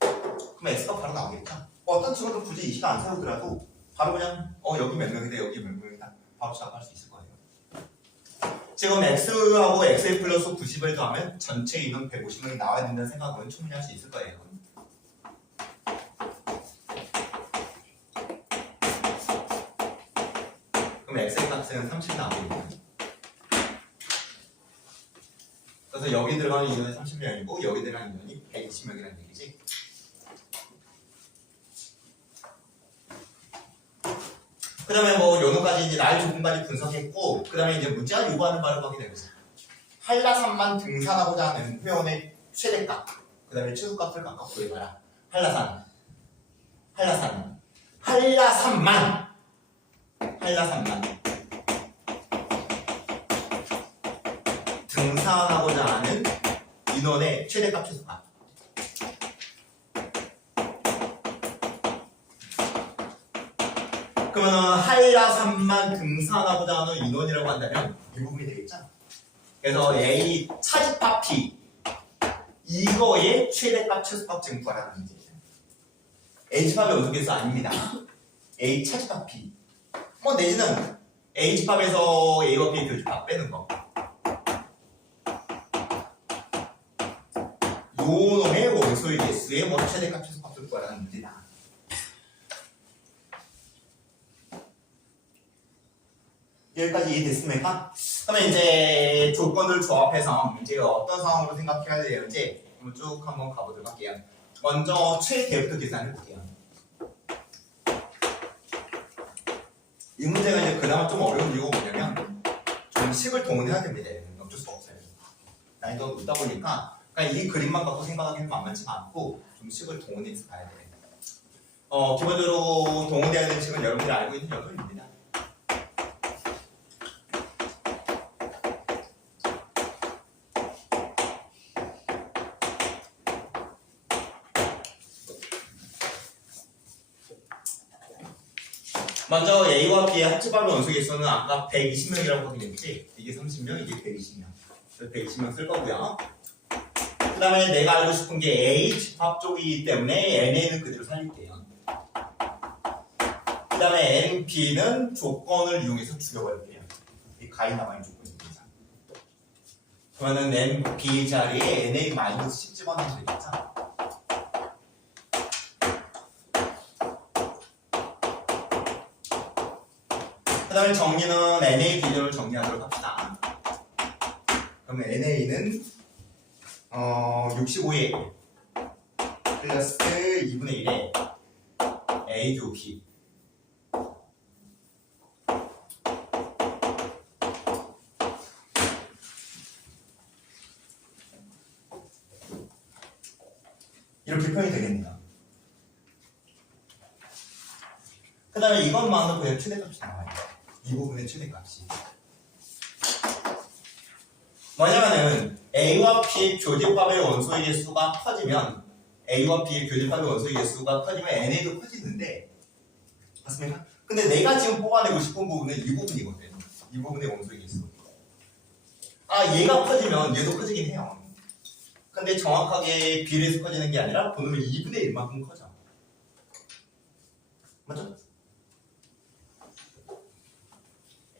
그럼 X가 바로 나오겠죠? 어떤 친구도 굳이 이 시간 안 세우더라도 바로 그냥 여기 몇 명이다 여기 몇 명이다 바로 시작할 수 있을 거예요. 지금 X하고 X 플러스 90을 더하면 전체 인원 150명이 나와야 된다는 생각은 충분히 할 수 있을 거예요. 그럼 X의 값은 30 나오겠네요. 그래서 여기 들어가는 인원이 30명이고 여기 들어가는 인원이 120명이라는 얘기지. 그 다음에 요노까지 이제 날 조건까지 분석했고 그 다음에 이제 문제가 요구하는 바를 확인해 보세요. 한라산만 등산하고자 하는 회원의 최대값 그 다음에 최소값을 각각 구해봐라. 한라산만 등산하고자 하는 인원의 최대값 최소값. 그러면 한라산만 등산하고자 하는 인원이라고 한다면 이 부분이 되겠죠? 그래서 A 차집합 P 이거의 최대값 최소값 지금 구하라는 문제예요. A 집합의 원소개수 아닙니다. A 차집합 P 내지는 A 집합에서 A와 B의 교집합 빼는 거. 요 놈의 원소의 개수의 최대값 최소값을 구하라는 문제다. 여기까지 이해됐습니까? 그러면 이제 조건을 조합해서 이제 어떤 상황으로 생각해야 되는지 쭉 한번 가보도록 할게요. 먼저 최대부터 계산해 볼게요. 이 문제가 이제 그나마 좀 어려운 이유가 뭐냐면 좀 식을 동원해야 됩니다. 어쩔 수가 없어요. 난이도가 높다 보니까 그냥 이 그림만 갖고 생각하기는 만만치가 않고 좀 식을 동원해서 가야 돼요. 기본적으로 동원돼야 되는 식은 여러분들이 알고 있는 연도입니다. 먼저 A와 B의 합집합의 원소개수는 아까 120명이라고 확인했지? 이게 30명, 이게 120명. 그래서 120명 쓸 거고요. 그 다음에 내가 알고 싶은 게 A 집합 쪽이기 때문에 NA는 그대로 살릴게요. 그 다음에 NB는 조건을 이용해서 줄여버릴게요. 이 가에 나와 있는 조건입니다. 그러면은 NB 자리에 NA-10 집어넣으면 되겠죠? 그 다음에 정리는 NA 기준으로 정리하도록 합시다. 그러면 NA는 65에 플러스 2분의 1에 A 조 B 이렇게 표현이 되겠네요. 그 다음에 이것만으로 그냥 최대값이 나와요. 이 부분의 최대값이 뭐냐면은 A와 B의 교집합의 원소의 개수가 커지면 A와 B의 교집합의 원소의 개수가 커지면 NA도 커지는데 맞습니까? 근데 내가 지금 뽑아내고 싶은 부분은 이 부분이거든. 이 부분의 원소의 개수. 얘가 커지면 얘도 커지긴 해요. 근데 정확하게 비례해서 커지는 게 아니라 보면 2분의 1만큼 커져. 맞죠?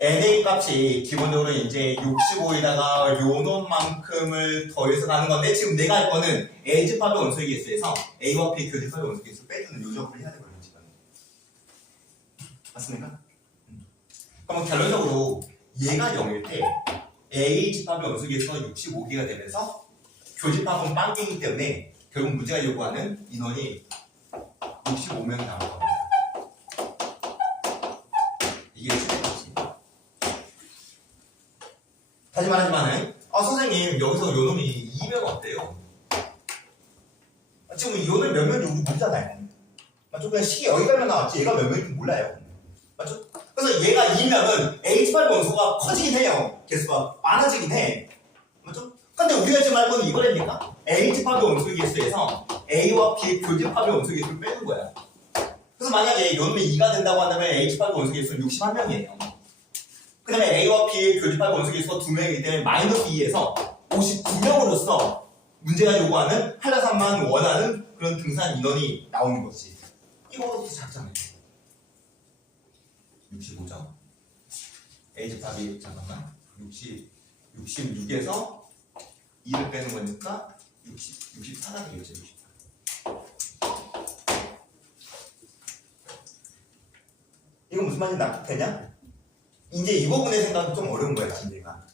NA 값이 기본적으로 이제 65에다가 요 놈만큼을 더해서 가는 건데 지금 내가 할 거는 A 집합의 원소의 개수에서 A와 B 교집합의 원소의 개수 빼주는 요 작업을 해야 되거든요. 지금. 맞습니까? 그럼 결론적으로 얘가 0일 때 A 집합의 원소계수가 65개가 되면서 교집합은 빵개이기 때문에 결국 문제가 요구하는 인원이 65명이 나올 겁니다. 이게 최대값입니다. 다시 말하지만은 선생님 여기서 요놈이 2명 어때요? 지금 요놈 몇 명인지 우리 모르잖아요. 맞죠? 그냥 식이 여기까지만 나왔지 얘가 몇 명인지 몰라요. 맞죠? 그래서 얘가 2명은 H8 원소가 커지긴 해요. 개수가 많아지긴 해. 맞죠? 근데 우리가 지금 할 거는 이거라니까? H팝의 원소의 개수에서 A와 B의 교집합의 원소의 개수를 빼는 거야. 그래서 만약에 요놈이 2가 된다고 한다면 H팝의 원소의 개수는 61명이에요. 그 다음에 A와 B의 교집합의 원소의 개수가 2명이기 때문에 마이너스 2에서 59명으로서 문제가 요구하는 한라산만 원하는 그런 등산 인원이 나오는 거지. 이거부터 작성해. 65점. A집합이 잠깐만 66에서 2를 빼는 거니까 64가 되겠죠. 64. 이거 무슨 말인지 납득되냐? 이제 이 부분의 생각이 좀 어려운 거야, 진리가.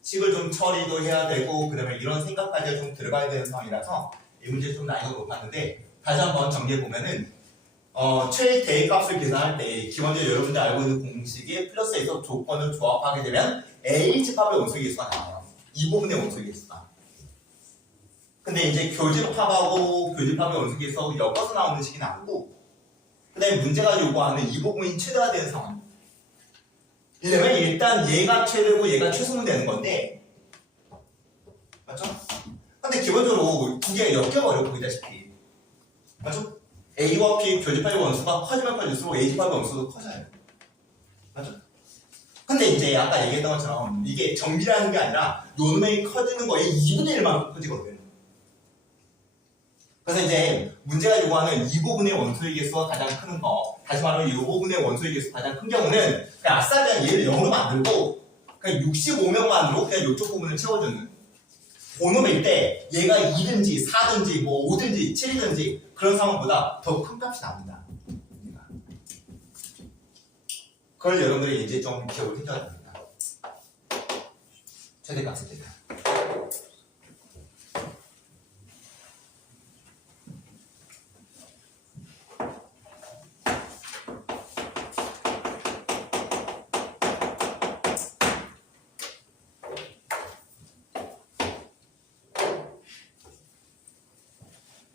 식을 좀 처리도 해야 되고, 그 다음에 이런 생각까지 좀 들어가야 되는 상황이라서 이 문제 좀 난이도가 높았는데, 다시 한번 정리해보면은, 최대값을 계산할 때, 기본적으로 여러분들 알고 있는 공식이 플러스에서 조건을 조합하게 되면 A집합의 원소의 개수가 나와요. 이 부분의 원소의 개수가. 근데 이제 교집합하고 교집합의 원소의 개수하고 엮어서 나오는 식이 나오고, 그 다음에 문제가 요구하는 이 부분이 최대가 되는 상황. 이러면 일단 얘가 최대고 얘가 최소는 되는 건데, 맞죠? 근데 기본적으로 두 개가 엮여버려 보이다시피, 맞죠? A와 B 교집합의 원수가 커지면 커질수록 A집합의 원수도 커져요. 맞죠? 근데 이제 아까 얘기했던 것처럼 이게 정비라는 게 아니라 요놈이 커지는 거의 2분의 1만큼 커지거든요. 그래서 이제 문제가 요구하는 이 부분의 원소의 개수가 가장 큰 거, 다시 말하면 이 부분의 원소의 개수가 가장 큰 경우는 그냥 아싸 그냥 얘를 0으로 만들고 그냥 65명만으로 그냥 이쪽 부분을 채워주는 그놈일 때 얘가 2든지 4든지 뭐 5든지 7이든지 그런 상황보다 더 큰 값이 납니다. 그걸 여러분들이 이제 좀 기억을 해줘야 됩니다. 최대값을 때다.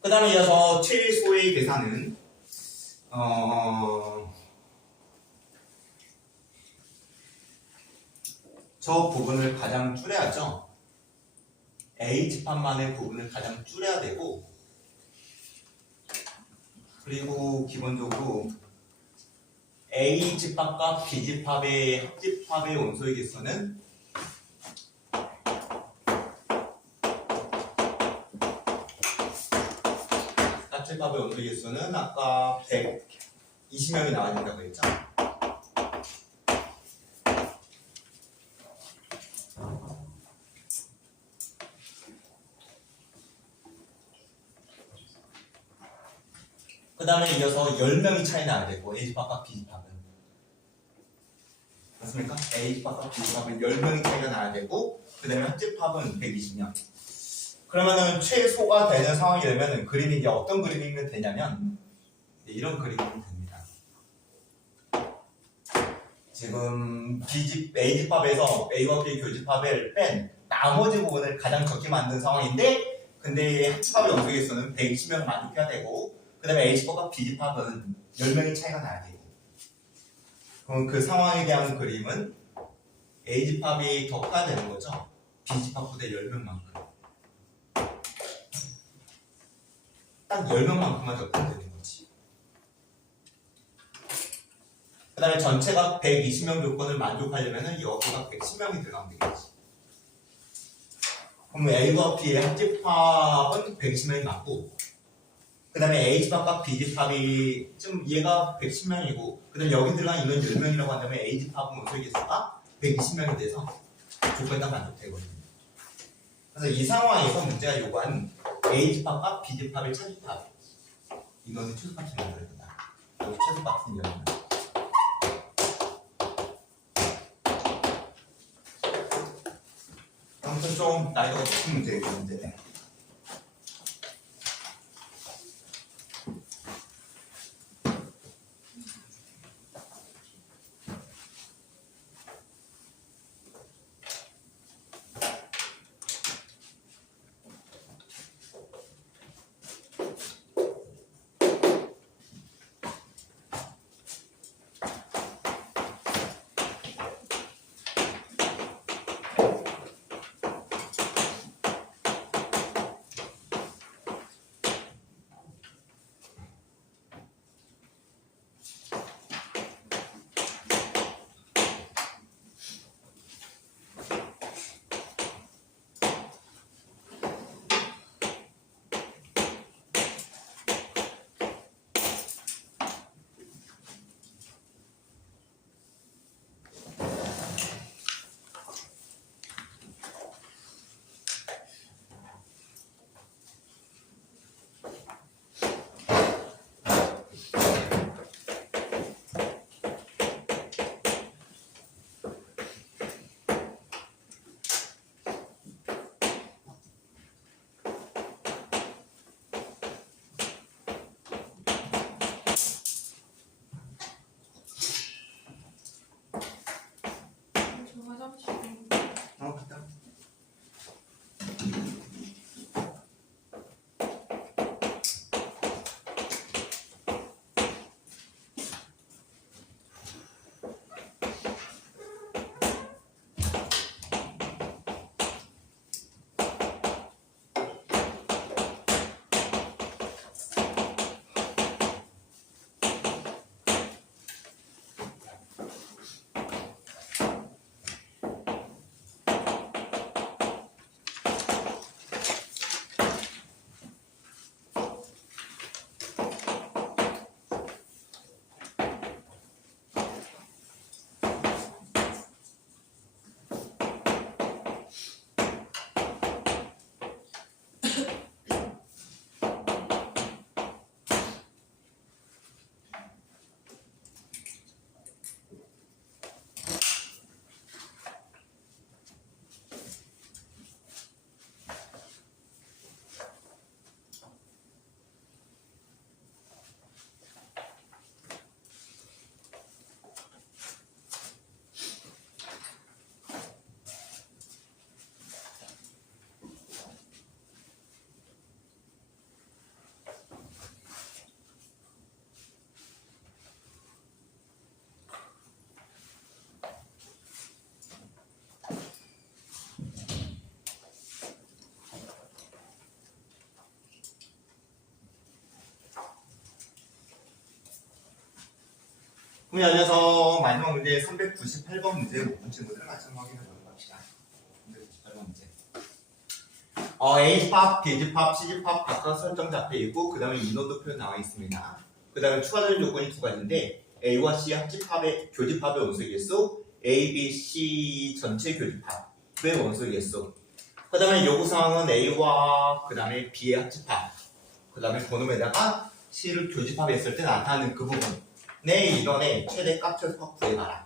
그 다음에 이어서 최소의 계산은 저 부분을 가장 줄여야죠. A집합만의 부분을 가장 줄여야 되고, 그리고 기본적으로 A집합과 B집합의 합집합의 원소의 개수는 합집합의 원소의 개수는 아까 120명이 나와야 된다고 했죠. 그 다음에 이어서 10명이 차이 나야 되고 A집합과 B집합은 맞습니까? A집합과 B집합은 10명이 차이가 나야 되고 그 다음에 합집합은 120명. 그러면은 최소가 되는 상황이 되면 그림이 이제 어떤 그림이면 되냐면 이런 그림이 됩니다. 지금 A집합에서 A와 B 교집합을 뺀 나머지 부분을 가장 적게 만든 상황인데 근데 합집합의 원소의 개수는 120명 만족해야 되고 그 다음에 A집합과 B집합은 10명의 차이가 나야 되고 그럼 그 상황에 대한 그림은 A집합이 더 커야 되는 거죠. B집합보다 10명만큼 딱 10명만큼만 더 크면 되는 거지. 그 다음에 전체가 120명 조건을 만족하려면 여기가 110명이 들어가면 되겠지. 그럼 A와 B의 합집합은 110명이 맞고 그 다음에 A집합과 B집합이 좀 얘가 110명이고 그 다음에 여기 들어간 인원 10명이라고 한다면 A집합은 원소의 개수가 120명이 돼서 조건이 다 만족되거든요. 그래서 이 상황에서 문제가 요구한 A집합과 B집합의 차집합 이거는 최소값이 만들어야 된다. 여기 최소값은 0입니다. 아무튼 좀 난이도가 높은 문제겠는데. 저 화장실. 갔다. 그럼 여기서 마지막 문제 398번 문제 모든 친구들을 같이 한번 확인해 보도록 합시다. 398번 문제. A팝, B집합, C집합 각각 설정 잡혀 있고 그 다음에 인원도 표현 나와 있습니다. 그 다음에 추가되는 요건이 두 가지인데 A와 C 합집합의 교집합의 원소의 개수, A, B, C 전체 교집합의 원소의 개수. 그 다음에 요구사항은 A와 그 다음에 B의 합집합, 그 다음에 그놈에다가 C를 교집합했을 때 나타나는 그 부분. 내 이번에 최대 값 최소값 구해봐라.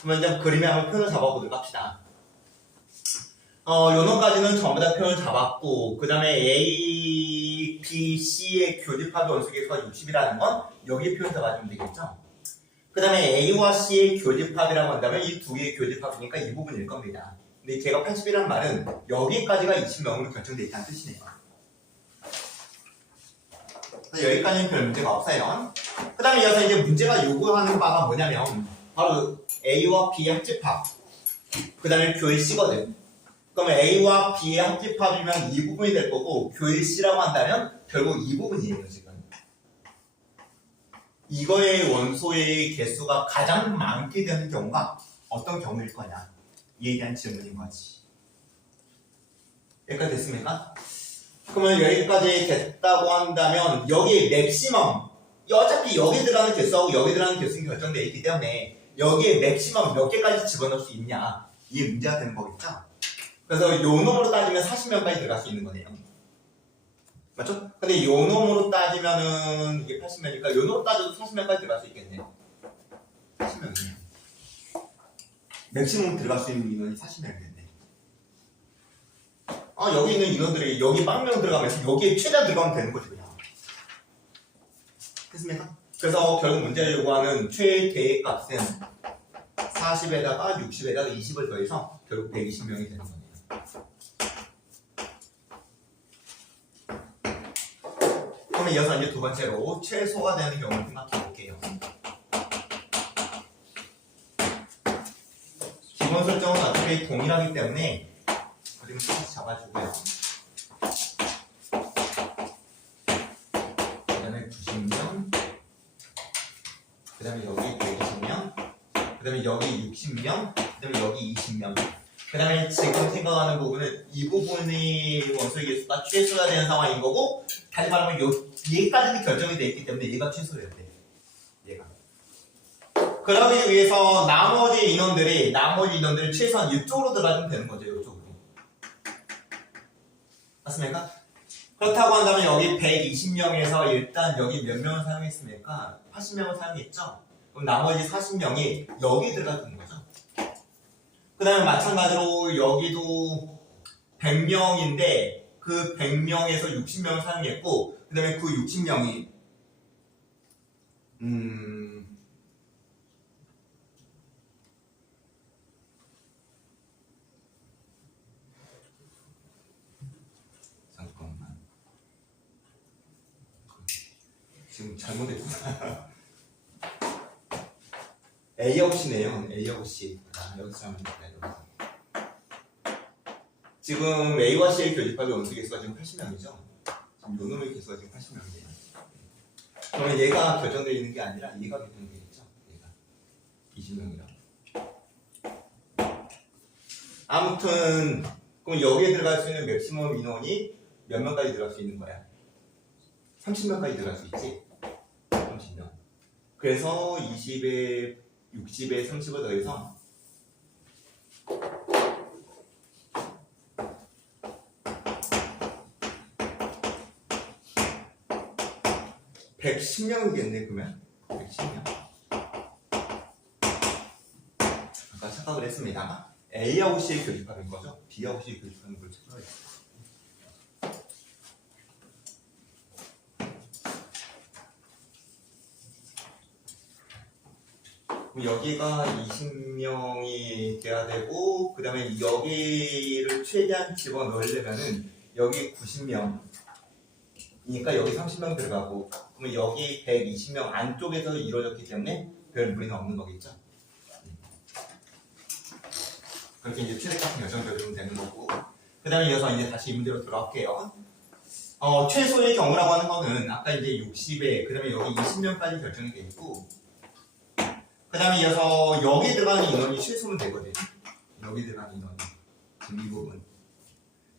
그러면 이제 그림에 한번 표현을 잡아보도록 합시다. 요 놈까지는 전부 다 표현을 잡았고, 그 다음에 A, B, C의 교집합의 원소개수가 60이라는 건 여기에 표현 잡아주면 되겠죠? 그 다음에 A와 C의 교집합이라고 한다면 이 두 개의 교집합이니까 이 부분일 겁니다. 근데 걔가 80이란 말은 여기까지가 20명으로 결정되어 있다는 뜻이네요. 여기까지는 별 문제가 없어요. 그 다음에 이어서 이제 문제가 요구하는 바가 뭐냐면 바로 A와 B의 합집합, 그 다음에 교일 C거든. 그러면 A와 B의 합집합이면 이 부분이 될 거고 교일 C라고 한다면 결국 이 부분이에요. 지금 이거의 원소의 개수가 가장 많게 되는 경우가 어떤 경우일 거냐, 이에 대한 질문인 거지. 여기까지 됐습니까? 그러면 여기까지 됐다고 한다면 여기 맥시멈, 어차피 여기 들어가는 개수하고 여기 들어가는 개수는 결정되어 있기 때문에 여기에 맥시멈 몇 개까지 집어넣을 수 있냐, 이게 문제가 되는 거겠죠? 그래서 요 놈으로 따지면 40명까지 들어갈 수 있는 거네요. 맞죠? 근데 요 놈으로 따지면은 이게 80명이니까 요 놈으로 따져도 40명까지 들어갈 수 있겠네요. 40명이네요. 맥시멈 들어갈 수 있는 인원이 40명이겠네. 여기 있는 인원들이 여기 빵명 들어가면서 여기에 최대한 들어가면 되는 거지 그냥. 됐습니까? 그래서 결국 문제가 요구하는 최대 값은 40에다가 60에다가 20을 더해서 결국 120명이 되는 겁니다. 그러면 이어서 이제 두 번째로 최소가 되는 경우를 생각해 볼게요. 기본 설정은 어차피 동일하기 때문에 그림을 똑같이 잡아주고요. 그 다음에 90명, 그 다음에 여기 120명, 그 다음에 여기 60명, 그 다음에 여기 20명. 그 다음에 지금 생각하는 부분은 이 부분이 원소의 개수가 최소가 되는 상황인 거고, 다시 말하면 얘까지는 결정이 되어 있기 때문에 얘가 최소여야 돼. 얘가. 그러기 위해서 나머지 인원들이 최소한 이쪽으로 들어가면 되는 거죠. 이쪽으로. 맞습니까? 그렇다고 한다면 여기 120명에서 일단 여기 몇 명을 사용했습니까? 80명을 사용했죠? 그럼 나머지 40명이 여기 들어가는 거죠. 그 다음에 마찬가지로 여기도 100명인데 그 100명에서 60명을 사용했고 그 다음에 그 60명이 잠깐만 지금 잘못했구나. A아웃이네요. A아웃이. 여기서 하면 됩니다. 지금 A와 C의 교집합의 원소 개수가 지금 80명이죠. 지금 요놈의 개수가 지금 80명이에요. 그러면 얘가 결정되어 있는 게 아니라 얘가 결정되어 있죠. 얘가 20명이라. 아무튼 그럼 여기에 들어갈 수 있는 맥시멈 인원이 몇 명까지 들어갈 수 있는 거야? 30명까지 들어갈 수 있지. 30명. 그래서 20에 60에 30을 더해서 110명이겠네 그러면 110명. 아까 착각을 했습니다. A하고 C의 교집합인 거죠. B하고 C의 교집합인 걸 착각을 했어요. 여기가 20명이 돼야 되고 그 다음에 여기를 최대한 집어넣으려면은 여기 90명이니까 여기 30명 들어가고 그러면 여기 120명 안쪽에서 이루어졌기 때문에 별 무리는 없는 거겠죠. 그렇게 이제 최대값은 결정되면 되는 거고 그 다음에 이어서 이제 다시 이 문제로 돌아올게요. 최소의 경우라고 하는 거는 아까 이제 60에 그 다음에 여기 20명까지 결정이 돼 있고 그 다음에 이어서 여기 들어가는 인원이 최소면 되거든요. 여기 들어가는 인원이 지금 이 부분.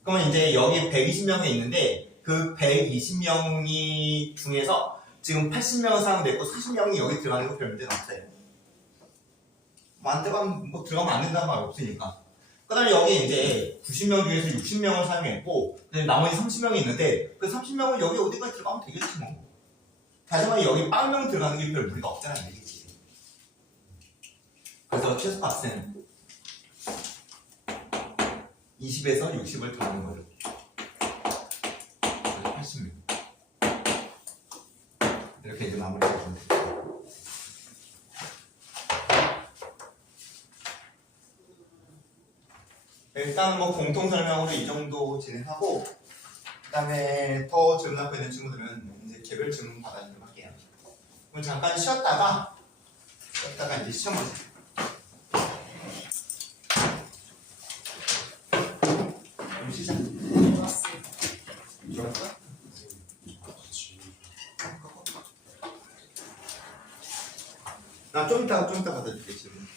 그러면 이제 여기 120명이 있는데 그 120명이 중에서 지금 80명은 사용됐고 40명이 여기 들어가는 거 별 문제는 없어요. 안 들어가면 뭐 들어가면 안 된다는 말 없으니까. 그 다음에 여기 이제 90명 중에서 60명을 사용했고 나머지 30명이 있는데 그 30명은 여기 어디까지 들어가면 되겠지 뭐. 다시 말해 여기 빵명 들어가는 게 별 무리가 없잖아 얘기지. 그래서 최소값은 20에서 60을 더하는 거죠. 80명. 이렇게 이제 마무리해주면 됩니다. 일단 뭐 공통 설명으로 이 정도 진행하고 그 다음에 더 질문 갖고 있는 친구들은 이제 개별 질문 받아주도록 할게요. 그럼 잠깐 쉬었다가 이제 시험을 시작. 좋았어? 나 좀 이따 받아줄게 지금.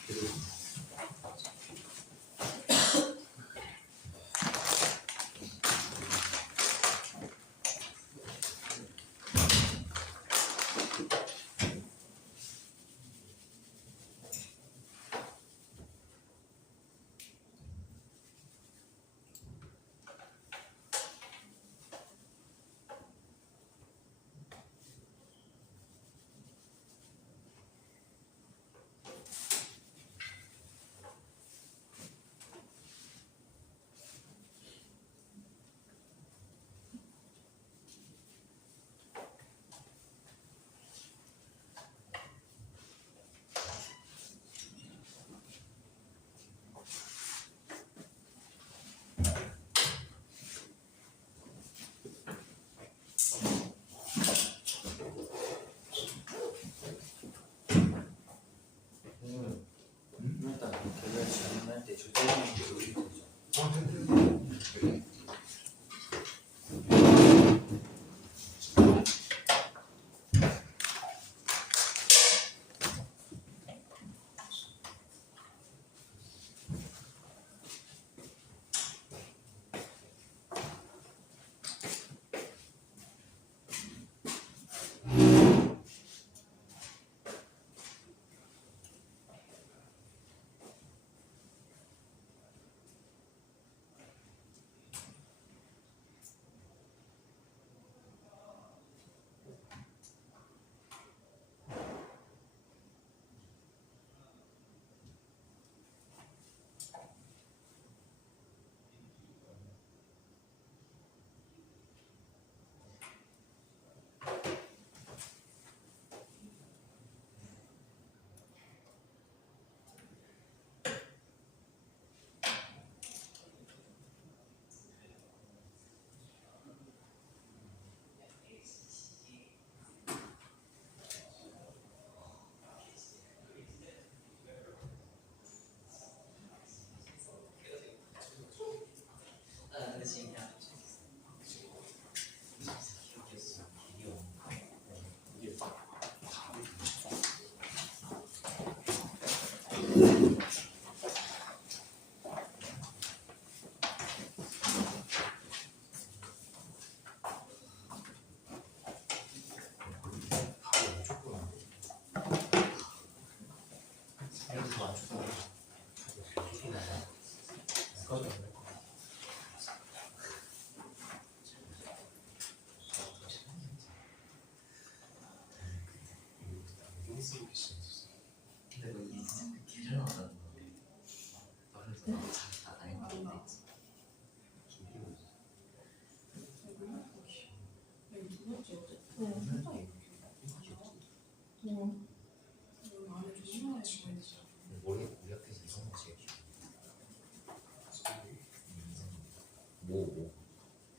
뭐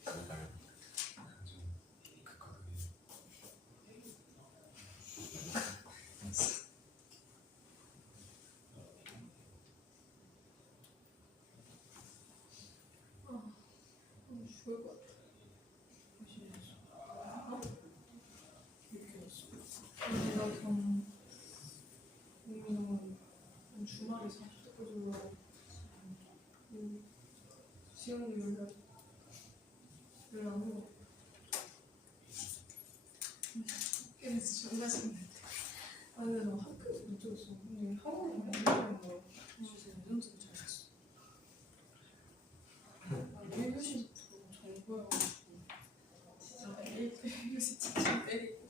뭔가요? 죽을 것 같아. 이렇게 했어. 내가 너무 주말에 40대까지 올라가고 시간이 열안 오. 그래서 존나 신났대. 아 근데 나 학교에서 못 들었어. 근데 학원에 가는 거야. 그래서 연습 잘 했어. 나 1교시부터 정보여가지고 진짜 1교시 진짜 때리고.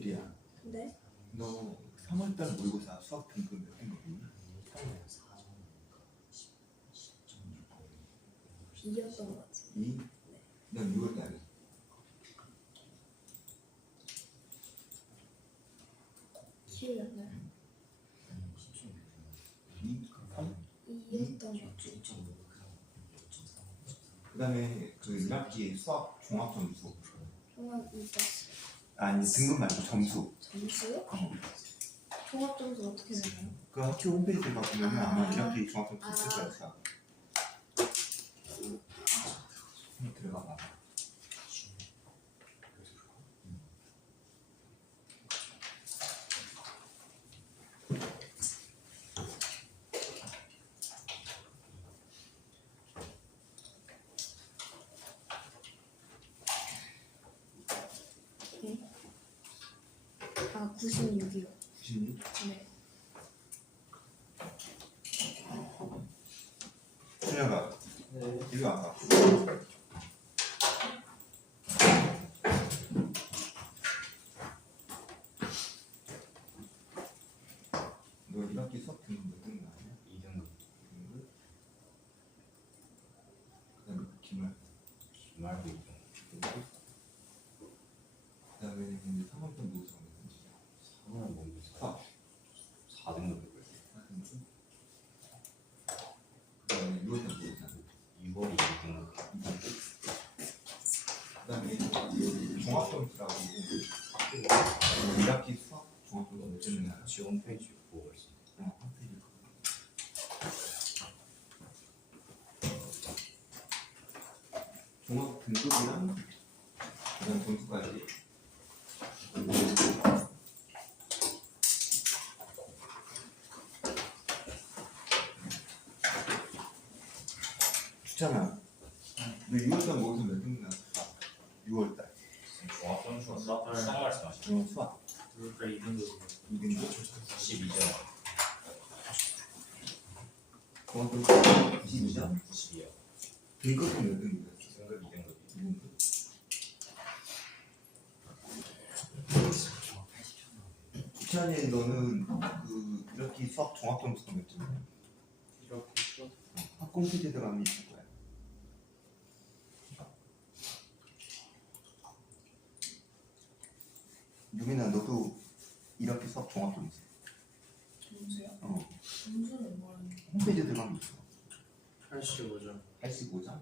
유리야, 네? 너 3월달 모의고사 수학 등급 몇 등급이니? 2였던 것 같아요. 2? 난 6월달에 2였나요? 2? 3? 2였던 것 같아요. 그 다음에 그 1학기 수학 종합점수 종합 2떴어요. 아니 등급 말고 점수 점수요? 어. 종합 점수 어떻게 되나요? 그 학교 홈페이지 들어가보면 아마 1학기 종합점수 아. 있을 거야 수학. 한번 들어가봐. 아 96이요. 96? 네. 준혁아 네. 이리 와봐. 너 1학기 수학 등급 몇 등급 나왔냐? 2등급 2등급? 그 다음에 기말 기말고 2등급. 그 다음에 이제 3월달 모의고사 몇 등급이야? 3월 모의고사 수학 4등급을 4등급? 그 다음에 6월달 모의고사 6월이 2등급. 그다음에 종합점수라고 1학기 수학 종합점수 몇 등이냐? 같이 홈페이지 보고 있어. 홈페이지 종합 등급이랑 그다음 점수까지 주찬아 너 6월달 모의고사 몇 등급 나왔어? 6월달 종합 점수가 수학 말씀하시죠? 수학 2등급 2등급 12점. 종합점수 22점 92요. 등급은 몇 등급이야? 2등급 2등급. 2등급 주찬이 너는 그 1학기 수학 종합점수가 몇 점이야? 이렇게 수업 학공 퀴즈 들어가면 있을 거야. 유민아 너도 1학기 수학 종합점수 점수요? 어 점수는 뭐라는 게? 홈페이지 들어가면 있어. 85점. 85점?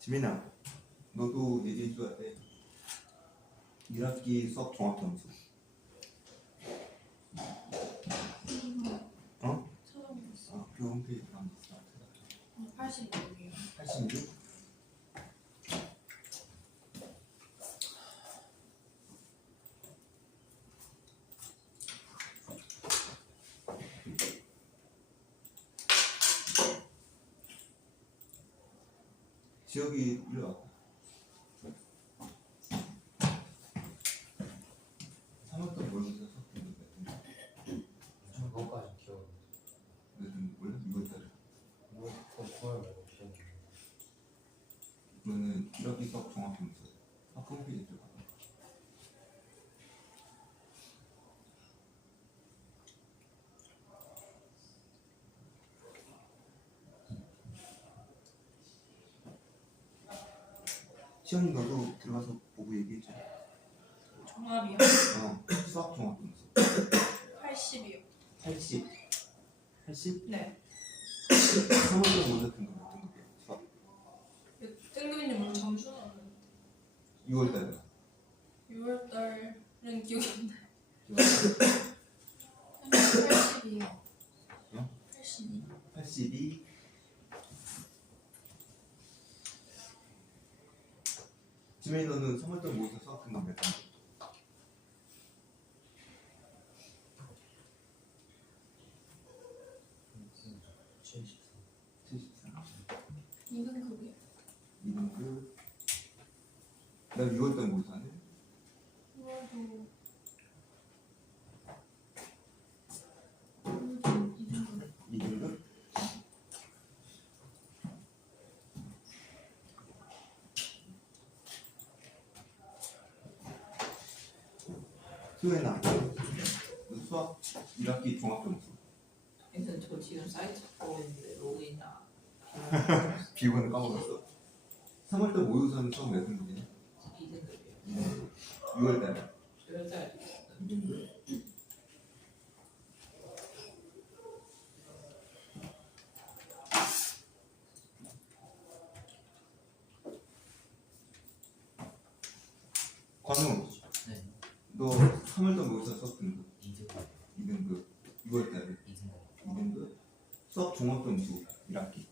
지민아, 너도 얘기해줘야 돼. 1학기 수학 종합점수. 어? 찾아보겠어. 학교 홈페이지 들어가면 있어. 86이요. 86? 지역이 이리 와. 3월달 모의고사 수학 등급 몇 등급? 그거까지 기억. 몇 등급 몰라? 6월달에. 그거 9월 말고 기억. 그러면은 1학기 수학 종합점수. 학교 홈페이지 들어가. 시연이 너도 들어가서 보고 얘기해줘. 종합이요? 수학 종합점수. 80이요. 80. 80? 네. 3월달 모의고사 등급 몇 등급이야? 수학. 몇 등급인지 모르고 점수는 안 6월달에. 6월달은 기억이 안 나요. 6월달. 82요. 어? 82. 82. 지민이 너는 3월달 모의고사 수학 등급 몇 등급? 74. 수혜나 수학 1학기 종합점수 일단 저 지금 사이트 보고 있는데 로그인이나 비번을 까먹었어. 3월달 모의고사는 처음 몇 등급이냐? 2등급이에요. 6월달에 6월달 관우 네. 너 3월달 모의고사 수학 등급 2등급 2등급 6월달에 2등급 2등급 수학 종합점수 1학기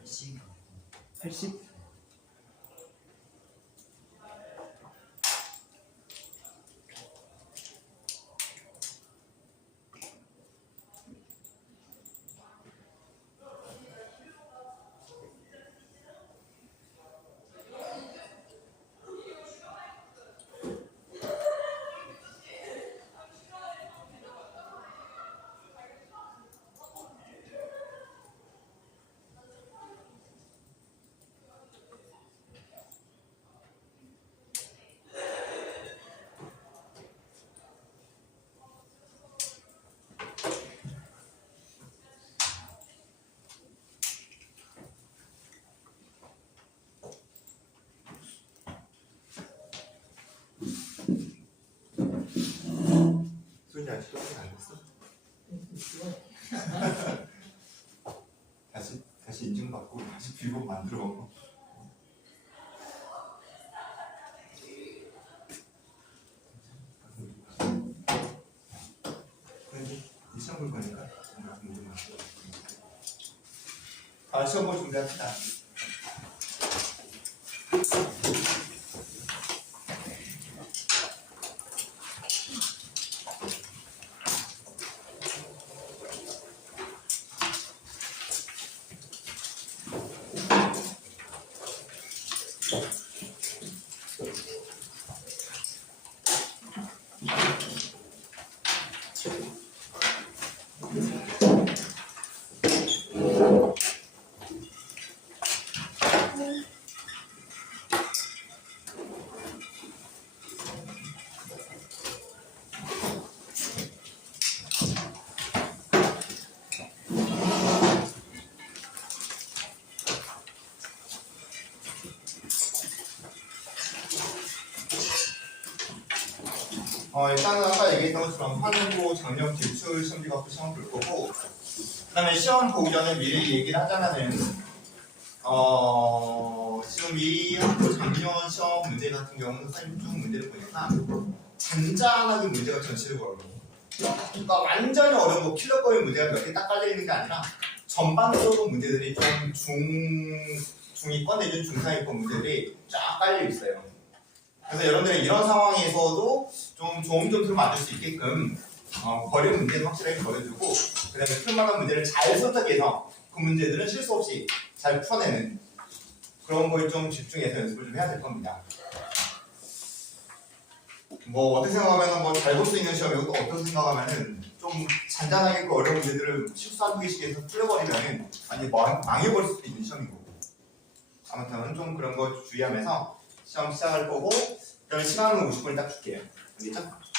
80 80? 수현이 아직 똑같이 안 됐어? 다시 인증받고 다시 비번 만들어. 근데 이 시험 볼 거니까 시험 볼 준비합시다. 일단은 아까 얘기했던 것처럼 화능고, 작년 기출, 심리학부 시험 볼 거고, 그 다음에 시험 보기 전에 미리 얘기를 하자면은, 지금 이 학부 작년 시험 문제 같은 경우는 선생님 쭉 문제를 보니까 잔잔하게 문제가 전체적으로 어려워. 그러니까 완전히 어려운 거 킬러거의 문제가 몇 개 딱 깔려있는 게 아니라 전반적으로 문제들이 좀 중위권 내지는 중상위권 문제들이 쫙 깔려있어요. 그래서 여러분들이 이런 상황에서도 좀 좋은 점수를 만들 수 있게끔 버릴 문제는 확실하게 버려주고 그 다음에 풀만한 문제를 잘 선택해서 그 문제들은 실수 없이 잘 풀어내는 그런 거에 좀 집중해서 연습을 좀 해야 될 겁니다. 뭐 어떻게 생각하면 뭐 잘 볼 수 있는 시험이고 또 어떻게 생각하면은 좀 잔잔하게 그 어려운 문제들을 실수 한두 개씩 해서 풀려버리면은 완전히 망해버릴 수도 있는 시험이고 아무튼 좀 그런 거 주의하면서 시험 시작할 거고 그다음에 시간은 50분 딱 줄게요. 알겠죠?